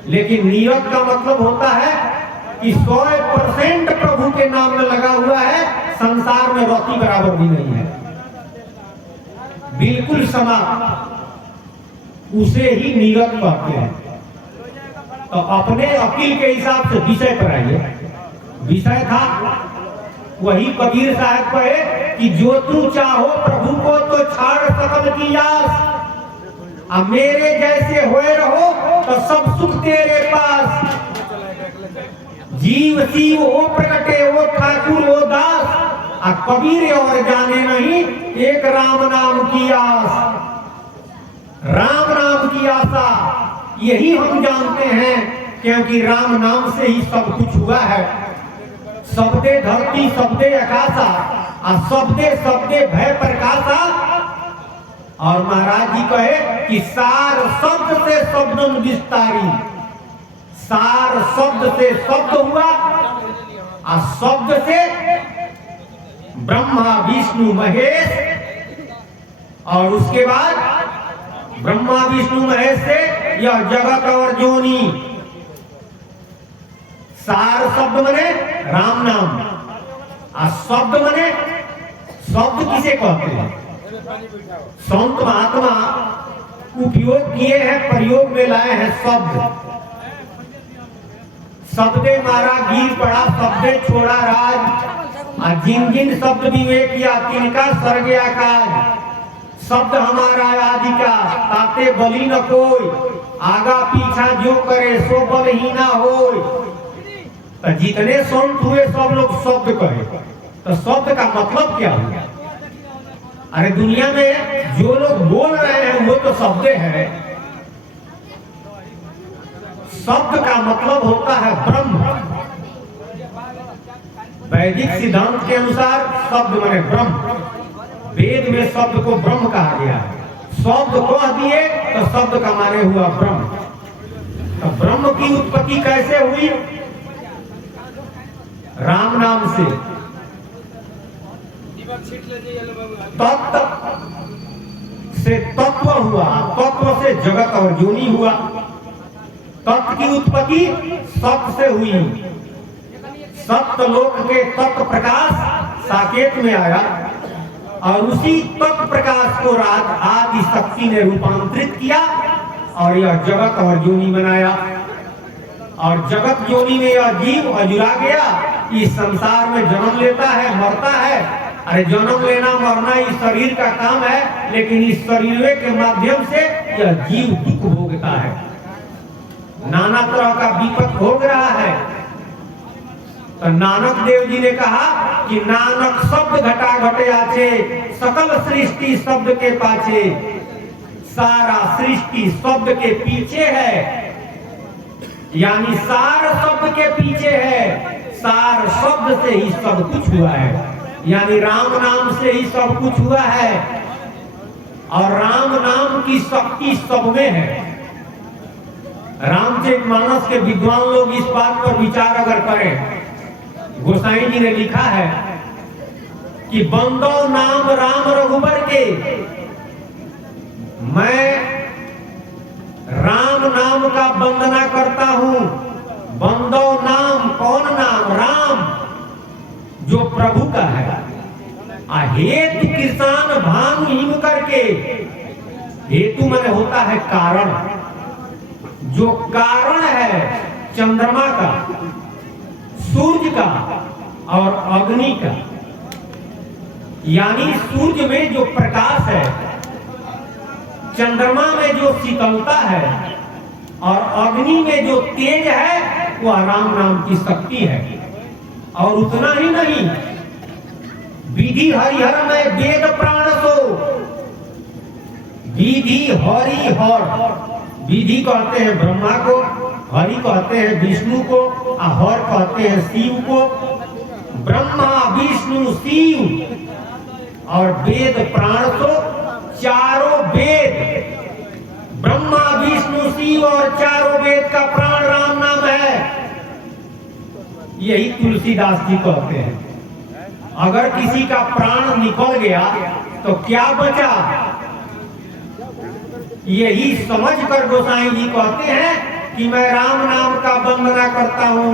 लेकिन नियत का मतलब होता है कि 100% प्रभु के नाम में लगा हुआ है, संसार में रति बराबर भी नहीं है, बिल्कुल समाप्त, उसे ही नियत कहते हैं। तो अपने अकील के हिसाब से विषय पर आइए। विषय था वही कबीर साहब कहे कि जो तू चाहो प्रभु को तो छाड़ सकल की आस, अब मेरे जैसे होए रहो तो सब सुख तेरे पास। जीव शिव ओ प्रकटे ओ ठाकुर ओ दास, आ कबीर और जाने नहीं एक राम नाम की आस। राम नाम की आशा यही हम जानते हैं, क्योंकि राम नाम से ही सब कुछ हुआ है। शब्दे धरती शब्दे आकाशा, और शब्दे शब्दे भय प्रकाशा। और महाराज जी कहे कि सार शब्द से शब्दन विस्तारी, सार शब्द से शब्द हुआ, और शब्द से ब्रह्मा विष्णु महेश, और उसके बाद ब्रह्मा विष्णु महेश से यह जगत और जोनी। सार शब्द मने राम नाम, और शब्द मने शब्द किसे कहते हैं? संत महात्मा उपयोग किए हैं, प्रयोग में लाए हैं शब्द। शब्दे मारा गिर पड़ा, शब्दे छोड़ा राज, और जिन जिन शब्द विवेक किया तिनका स्वर्ग आकाश। शब्द हमारा आदि का ताते बलि न कोई, आगा पीछा जो करे सो बलहीना होय। तो जितने संत हुए सब लोग शब्द कहे, तो शब्द का मतलब क्या हुआ? अरे दुनिया में जो लोग बोल रहे हैं वो तो शब्द है। शब्द का मतलब होता है ब्रह्म। वैदिक सिद्धांत के अनुसार शब्द माने ब्रह्म। वेद में शब्द को ब्रह्म कहा गया है। शब्द कह दिए तो शब्द का माने हुआ ब्रह्म। तो ब्रह्म की उत्पत्ति कैसे हुई? राम नाम से। तत्व से तत्व हुआ, तत्व से जगत और जोनी हुआ। तत्व की उत्पत्ति सत्य से हुई। सत्य लोक के तत्व प्रकाश साकेत में आया, और उसी तत्व प्रकाश को रात आदि शक्ति ने रूपांतरित किया, और यह जगत और जोनी बनाया। और जगत जोनी में यह जीव अजुरा गया, इस संसार में जन्म लेता है, मरता है। अरे जन्म लेना मरना इस शरीर का काम है, लेकिन इस शरीर के माध्यम से यह जीव दुख भोगता है, नाना तरह का विपद भोग रहा है। तो नानक देव जी ने कहा कि नानक शब्द घटा घटे आछे, सकल सृष्टि शब्द के पाछे। सारा सृष्टि शब्द के पीछे है, यानी सार शब्द के पीछे है। सार शब्द से ही सब कुछ हुआ है, यानी राम नाम से ही सब कुछ हुआ है। और राम नाम की शक्ति सब में है। रामचरितमानस के विद्वान लोग इस बात पर विचार अगर करें, गोसाई जी ने लिखा है कि बंदो नाम राम रघुबर के, मैं राम नाम का वंदना करता हूं। बंदो नाम, कौन नाम? राम, जो प्रभु का है। हेतु किसान भानु हिम करके, हेतु माने होता है कारण, जो कारण है चंद्रमा का, सूर्य का और अग्नि का। यानी सूर्य में जो प्रकाश है, चंद्रमा में जो शीतलता है, और अग्नि में जो तेज है, वह राम नाम की शक्ति है। और उतना ही नहीं, विधि हरिहर में वेद प्राण सो। विधि हरि हर, विधि कहते हैं ब्रह्मा को, हरि कहते हैं विष्णु को, और कहते हैं शिव को ब्रह्मा विष्णु शिव, और वेद प्राण तो चारों वेद, ब्रह्मा विष्णु शिव और चारों वेद का प्राण राम नाम है। यही तुलसीदास जी कहते हैं। अगर किसी का प्राण निकल गया तो क्या बचा? यही समझकर गोसाई जी कहते हैं कि मैं राम नाम का वंदना करता हूँ,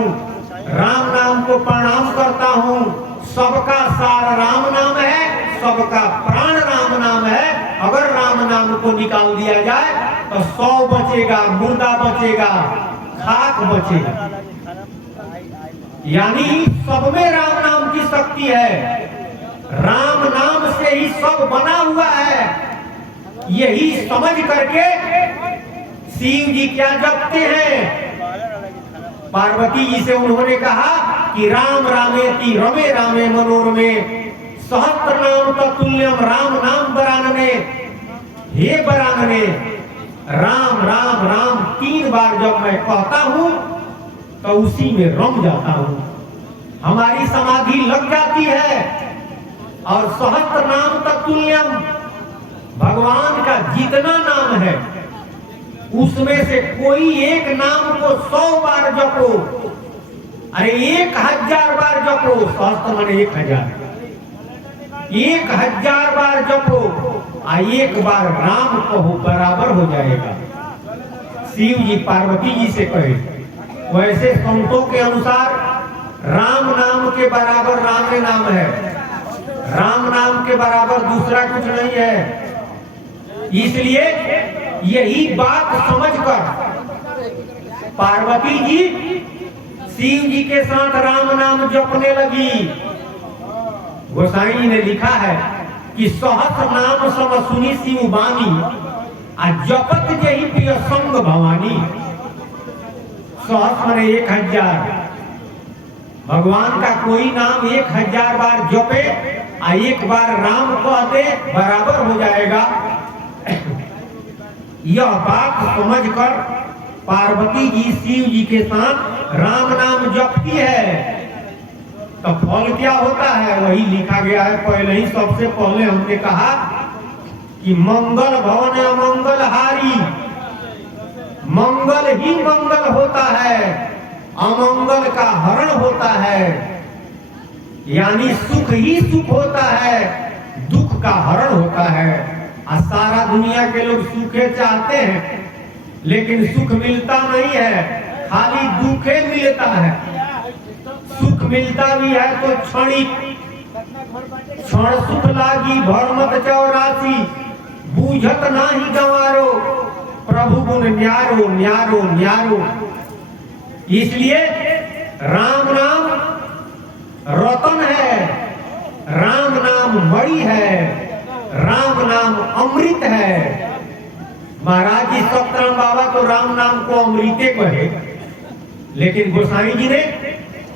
राम नाम को प्रणाम करता हूँ। सबका सार राम नाम है, सबका प्राण राम नाम है। अगर राम नाम को निकाल दिया जाए तो 100 बचेगा, मुर्दा बचेगा, खाक बचेगा। यानी सब में राम नाम की शक्ति है, राम नाम से ही सब बना हुआ है। यही समझ करके शिव जी क्या जपते हैं? पार्वती जी से उन्होंने कहा कि राम रामेति रमे रामे मनोरमे सहस्त्र नाम तत्तुल्यम राम नाम बरानने। हे बरानने, राम राम राम 3 बार जब मैं कहता हूं तो उसी में रम जाता हूं, हमारी समाधि लग जाती है। और सहस्त्र नाम तत्तुल्यम, भगवान का जितना नाम है उसमें से कोई एक नाम को 100 बार जपो। अरे 1000 बार जपो, सहस्त्र माने 1000, 1000 बार जपो, एक बार राम कहो बराबर हो जाएगा। शिव जी पार्वती जी से कहे। वैसे संतों के अनुसार राम नाम के बराबर राम नाम है, राम नाम के बराबर दूसरा कुछ नहीं है। इसलिए यही बात समझकर पार्वती जी शिव जी के साथ राम नाम जपने लगी। गोसाई ने लिखा है कि सहस्र नाम सब सुनी शिव बानी, आ जपत जही प्रिय संग भवानी। सहस्र माने 1000, भगवान का कोई नाम 1000 बार जपे, एक बार राम कह दे बराबर हो जाएगा। यह बात समझकर पार्वती जी शिव जी के साथ राम नाम जपती है। तो फल क्या होता है वही लिखा गया है। पहले ही सबसे पहले हमने कहा कि मंगल भवन अमंगल हारी, मंगल ही मंगल होता है, अमंगल का हरण होता है। यानी सुख ही सुख होता है, दुख का हरण होता है। सारा दुनिया के लोग सुखे चाहते हैं लेकिन सुख मिलता नहीं है, खाली दुखे मिलता है। सुख मिलता भी है तो क्षणिक, क्षण सुख लागी भरमत 84, बूझत नाही गंवारो, प्रभु गुण न्यारो न्यारो न्यारो। इसलिए राम नाम रतन है, राम नाम मणि है, राम नाम अमृत है। महाराज जी सतराम बाबा तो राम नाम को अमृते कहे, लेकिन गोसाई जी ने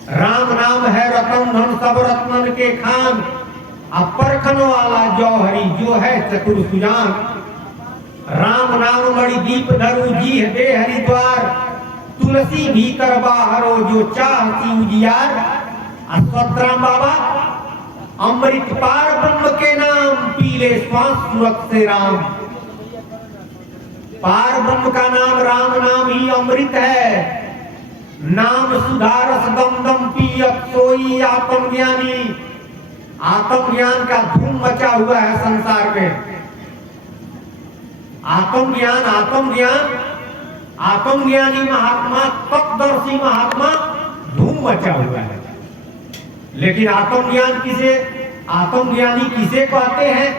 राम नाम है रतन धन सब रत्नन के खान, परखन वाला जौहरी जो है चतुर सुजान। राम नाम मणि दीप धरु जी दे हरिद्वार, तुलसी भीतर बाहरो जो चाहती उजियार। सतराम बाबा अमृत पार ब्रह्म के नाम, पीले श्वास सुरत से राम। पार ब्रह्म का नाम राम नाम ही अमृत है। नाम सुधारस दम दम पियत सोई आत्मज्ञानी। आत्मज्ञान का धूम मचा हुआ है संसार में। आत्मज्ञान आत्मज्ञान, आत्मज्ञानी महात्मा, तत्दर्शी महात्मा धूम मचा हुआ है। लेकिन आत्मज्ञान किसे, आत्मज्ञानी किसे कहते हैं?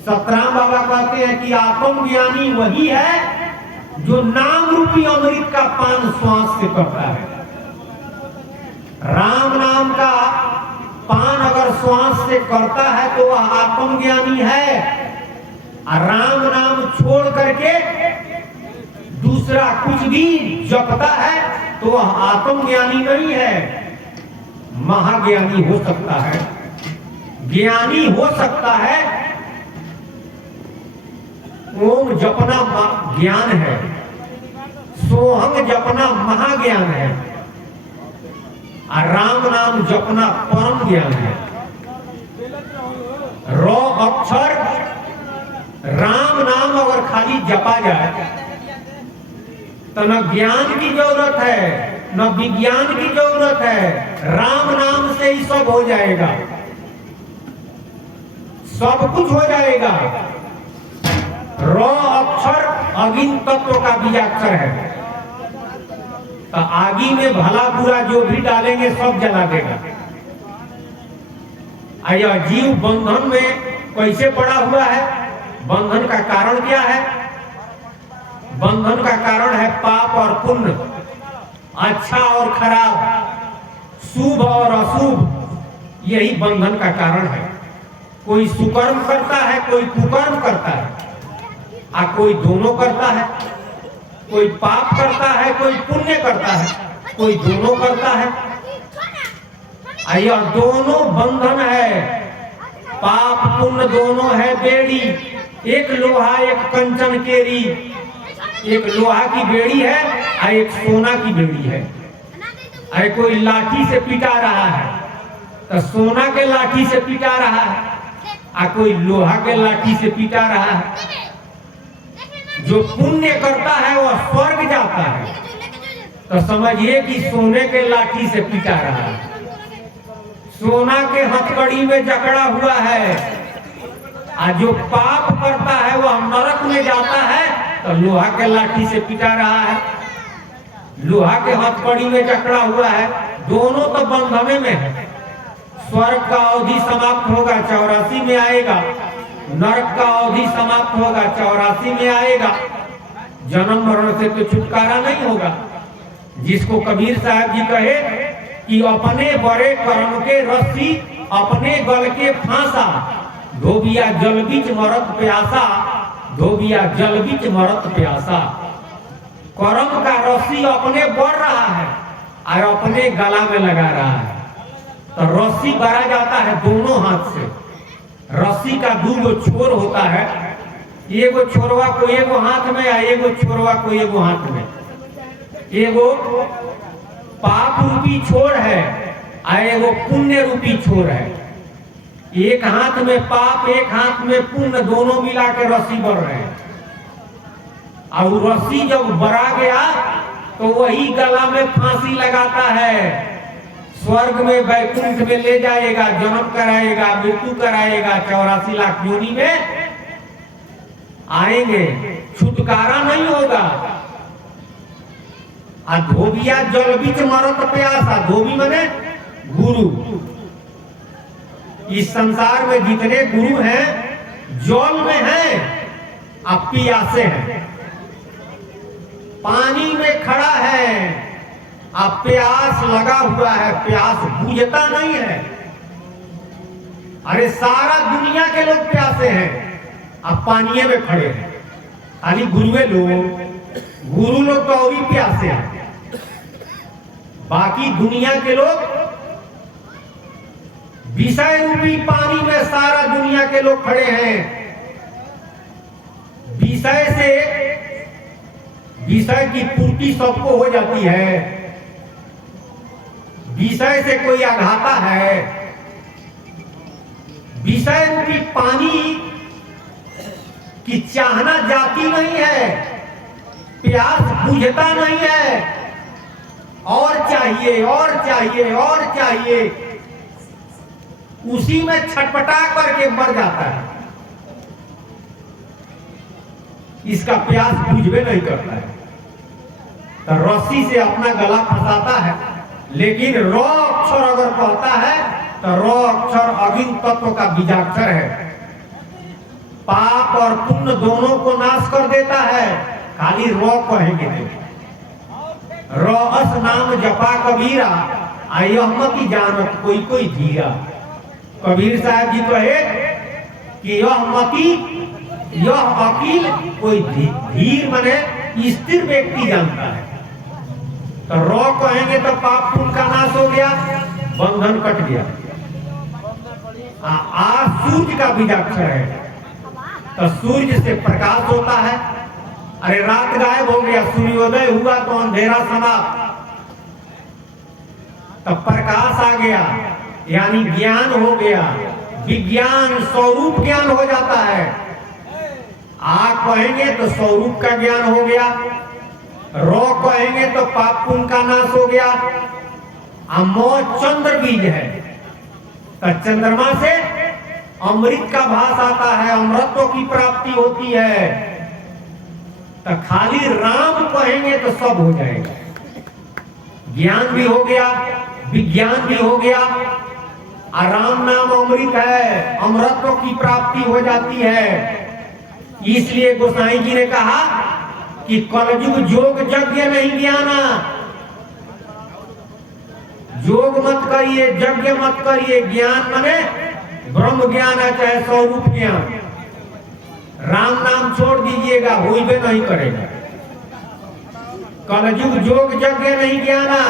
सतराम बाबा कहते हैं कि आत्मज्ञानी वही है जो नाम रूपी अमृत का पान श्वास से करता है। राम नाम का पान अगर श्वास से करता है तो वह आत्मज्ञानी है। राम नाम छोड़ करके दूसरा कुछ भी जपता है तो वह आत्मज्ञानी नहीं है, महाज्ञानी हो सकता है, ज्ञानी हो सकता है। ओम जपना ज्ञान है, सोहंग जपना महाज्ञान है। और राम नाम जपना परम ज्ञान है। रॉ अक्षर राम नाम अगर खाली जपा जाए तो न ज्ञान की जरूरत है न विज्ञान की जरूरत है, राम नाम से ही सब हो जाएगा, सब कुछ हो जाएगा। रॉ अक्षर अगिन तत्व का बीजाक्षर है, तो आगी में भला बुरा जो भी डालेंगे सब जला देगा। यह जीव बंधन में कैसे पड़ा हुआ है? बंधन का कारण क्या है? बंधन का कारण है पाप और पुण्य, अच्छा और खराब, शुभ और अशुभ, यही बंधन का कारण है। कोई सुकर्म करता है, कोई कुकर्म करता है, कोई दोनों करता है। कोई पाप करता है, कोई पुण्य करता है, कोई दोनों करता है। यह दोनों बंधन है, पाप पुण्य दोनों है बेड़ी, एक लोहा एक कंचन केरी, एक लोहा की बेड़ी है और एक सोना की बेड़ी है। कोई लाठी से पिटा रहा है तो सोना के लाठी से पिटा रहा है, कोई लोहा के लाठी से पिटा रहा है। जो पुण्य करता है वह स्वर्ग जाता है, तो समझिए कि सोने के लाठी से पिटा रहा है, सोना के हथकड़ी में जकड़ा हुआ है। जो पाप करता है वह नरक में जाता है, तो लोहा के लाठी से पिटा रहा है, लोहा के हथकड़ी में जकड़ा हुआ है। दोनों तो बंधने में है। स्वर्ग का अवधि समाप्त होगा 84 में आएगा, नरक का अवधि समाप्त होगा 84 में आएगा। जन्म मरण से तो छुटकारा नहीं होगा। जिसको कबीर साहब जी कहे कि अपने बड़े कर्म के रस्सी अपने गल के फांसा, धोबिया जल बीच मरत प्यासा, धोबिया जल बीच मरत प्यासा। कर्म का रस्सी अपने बढ़ रहा है और अपने गला में लगा रहा है, तो रस्सी बढ़ा जाता है दोनों हाथ से। रस्सी का दो छोर होता है, एगो छोरवा को एगो हाथ में या एगो छोरवा को एगो हाथ में। एगो पाप रूपी छोर है और एगो पुण्य रूपी छोर है। एक हाथ में पाप एक हाथ में पुण्य, दोनों मिला के रस्सी बढ़ रहे हैं। और रस्सी जब बढ़ा गया तो वही गला में फांसी लगाता है, स्वर्ग में वैकुंठ में ले जाएगा, जन्म कराएगा, मृत्यु कराएगा, 84 लाख योनि में आएंगे, छुटकारा नहीं होगा। धोबिया जल बीच मरत प्यासा, धोबी माने गुरु। इस संसार में जितने गुरु हैं जल में हैं, अब प्यासे हैं। पानी में खड़ा है, अब प्यास लगा हुआ है, प्यास बुझता नहीं है। अरे सारा दुनिया के लोग प्यासे हैं, अब पानी में खड़े हैं। खाली गुरुए लोग, गुरु लोग तो और ही प्यासे हैं। बाकी दुनिया के लोग विषय रूपी पानी में सारा दुनिया के लोग खड़े हैं। विषय की पूर्ति सबको हो जाती है। विषय से कोई आघाता है, विषय रूपी पानी की चाहना जाती नहीं है, प्यास बुझता नहीं है, और चाहिए और चाहिए और चाहिए, उसी में छटपटा करके मर जाता है। इसका प्यास बुझवे नहीं करता है, तो रस्सी से अपना गला फंसाता है। लेकिन रॉ अक्षर अगर कहता है तो रॉ अक्षर अगिन तत्व का बीजाक्षर है, पाप और पुण्य दोनों को नाश कर देता है। खाली रॉ कहेंगे रॉ अस नाम जपा कबीरा, मति जानत कोई कोई धीरा। कबीर साहब जी कहे कि यह मति यह अकील कोई धीर माने स्थिर व्यक्ति जानता है। तो रॉ कहेंगे तो पाप पुण्य का नाश हो गया, बंधन कट गया। सूर्य का बीजाक्षर है, तो सूर्य से प्रकाश होता है। अरे रात गायब हो गया, सूर्योदय हुआ तो अंधेरा समाप्त। तब प्रकाश आ गया, यानी ज्ञान हो गया। विज्ञान स्वरूप ज्ञान हो जाता है। आ कहेंगे तो स्वरूप का ज्ञान हो गया, रो कहेंगे तो पाप पुण्य का नाश हो गया। मो चंद्र बीज है, तो चंद्रमा से अमृत का भास आता है, अमृतत्व की प्राप्ति होती है। तो खाली राम कहेंगे तो सब हो जाएगा। ज्ञान भी हो गया, विज्ञान भी हो गया, और राम नाम अमृत है, अमृतत्व की प्राप्ति हो जाती है। इसलिए गोसाई जी ने कहा कि कलयुग जोग यज्ञ नहीं ज्ञाना। जोग मत करिए, यज्ञ मत करिए। ज्ञान माने ब्रह्म ज्ञान है, चाहे स्वरूप ज्ञान। राम नाम छोड़ दीजिएगा, होइबे नहीं करेगा। कलयुग जोग यज्ञ नहीं ज्ञाना,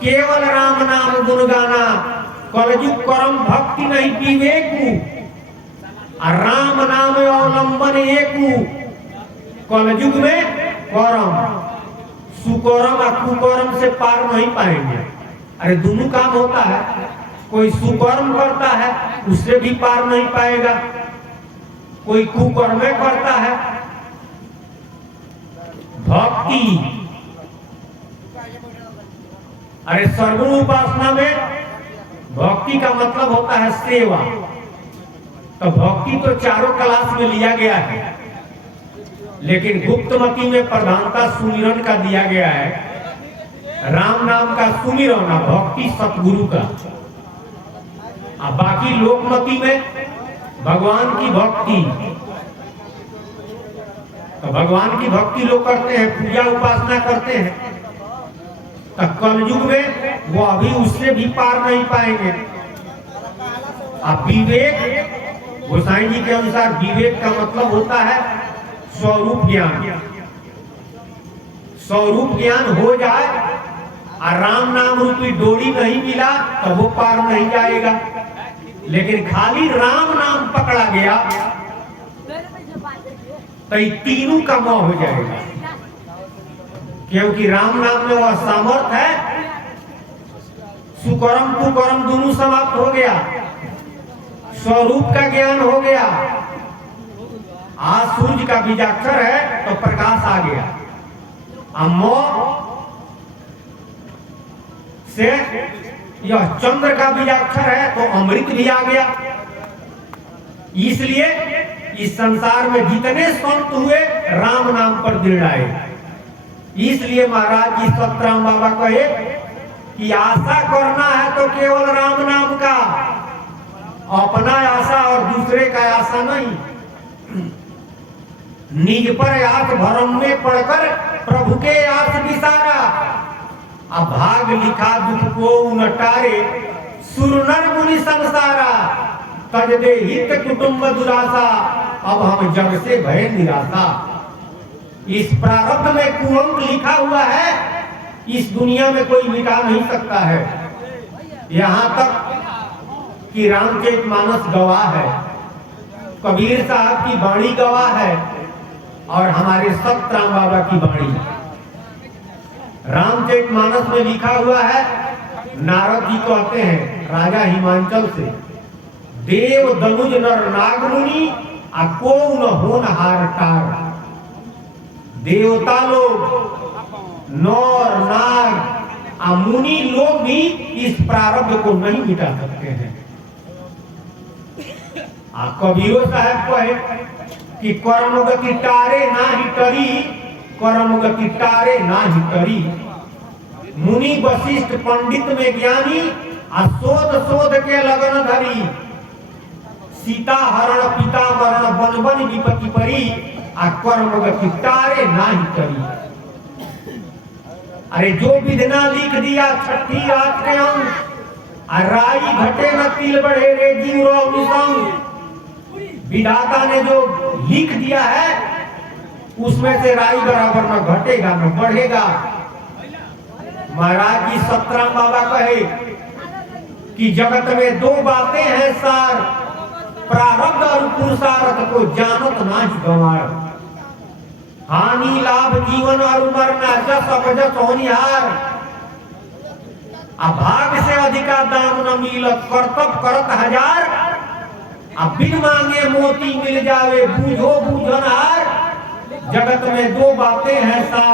केवल राम नाम गुण गाना। कलयुग कर्म भक्ति नहीं विवेकु, राम नाम अवलंबन एकु। कलयुग में कर्म, सुकर्म और कुकर्म से पार नहीं पाएंगे। अरे दोनों काम होता है, कोई सुकर्म करता है उससे भी पार नहीं पाएगा, कोई कुकर्म करता है। भक्ति, अरे सर्वगुण उपासना में भक्ति का मतलब होता है सेवा। तो भक्ति तो चारों क्लास में लिया गया है, लेकिन गुप्तमती में प्रधानता सुमिरन का दिया गया है। राम नाम का सुमिरन, भक्ति सतगुरु का। अब बाकी लोकमती में भगवान की भक्ति, तो भगवान की भक्ति लोग करते हैं, पूजा उपासना करते हैं। तो कलयुग में वो अभी उससे भी पार नहीं पाएंगे। अब विवेक, गोसाई जी के अनुसार विवेक का मतलब होता है स्वरूप ज्ञान। स्वरूप ज्ञान हो जाए और राम नाम रूपी डोरी नहीं मिला तो वो पार नहीं जाएगा। लेकिन खाली राम नाम पकड़ा गया तो ये तीनों का मोह हो जाएगा, क्योंकि राम नाम में वह सामर्थ है। सुकर्म कुकर्म दोनों समाप्त हो गया, स्वरूप का ज्ञान हो गया। आज सूर्य का बीजाक्षर है तो प्रकाश आ गया, अम्मो से यह चंद्र का बीजाक्षर है तो अमृत भी आ गया। इसलिए इस संसार में जितने संत हुए राम नाम पर दृढ़ आए। इसलिए महाराज जी सतराम बाबा कहे कि आशा करना है तो केवल राम नाम का, अपना आशा और दूसरे का आशा नहीं। निज पर आस भरम में पड़कर प्रभु के आस विसारा। अब भाग लिखा दुख को नटारे, सुर नर मुनि संसारा। तज दे हित कुटुंब दुरासा, अब हम जग से भय निराशा। इस प्रारब्ध में कुअंक लिखा हुआ है, इस दुनिया में कोई मिटा नहीं सकता है। यहाँ तक कि रामचरितमानस गवाह है, कबीर साहब की वाणी गवाह है, और हमारे सतराम बाबा की वाणी। रामचरितमानस में लिखा हुआ है, नारद जी कहते हैं राजा हिमांचल से, देव दनुज नर नाग मुनि आ को न होनहार टार। देवता लोग, नर नाग आ मुनि लोग भी इस प्रारब्ध को नहीं मिटा सकते हैं। कबीरो साहब कहे कि कर्म गति टारे ना ही टरी, कर्म गति टारे ना ही टरी। मुनि वशिष्ठ पंडित में ज्ञानी आ शोध शोध के लगन धरी। सीता हरण पिता मरण बन बन विपत्ति परी, आ कर्म गति टारे ना ही टरी। अरे जो विधना लिख दिया छठी रात के अंग, राई घटे न तिल बढ़े रे जीव रो निसंग। विधाता ने जो लिख दिया है उसमें से राई बराबर न घटेगा न बढ़ेगा। महाराज जी सतराम बाबा कहे कि जगत में दो बातें हैं सार, प्रारब्ध और पुरुषार्थ को जानत ना ही गंवार। हानि लाभ जीवन और मरना, जस अपजस होनिहार। अब भाग से अधिका दाम न मिलत, करतब करत हजार, अब बिन मांगे मोती मिल जावे, बूझो बूझनहार। जगत में दो बातें हैं साफ।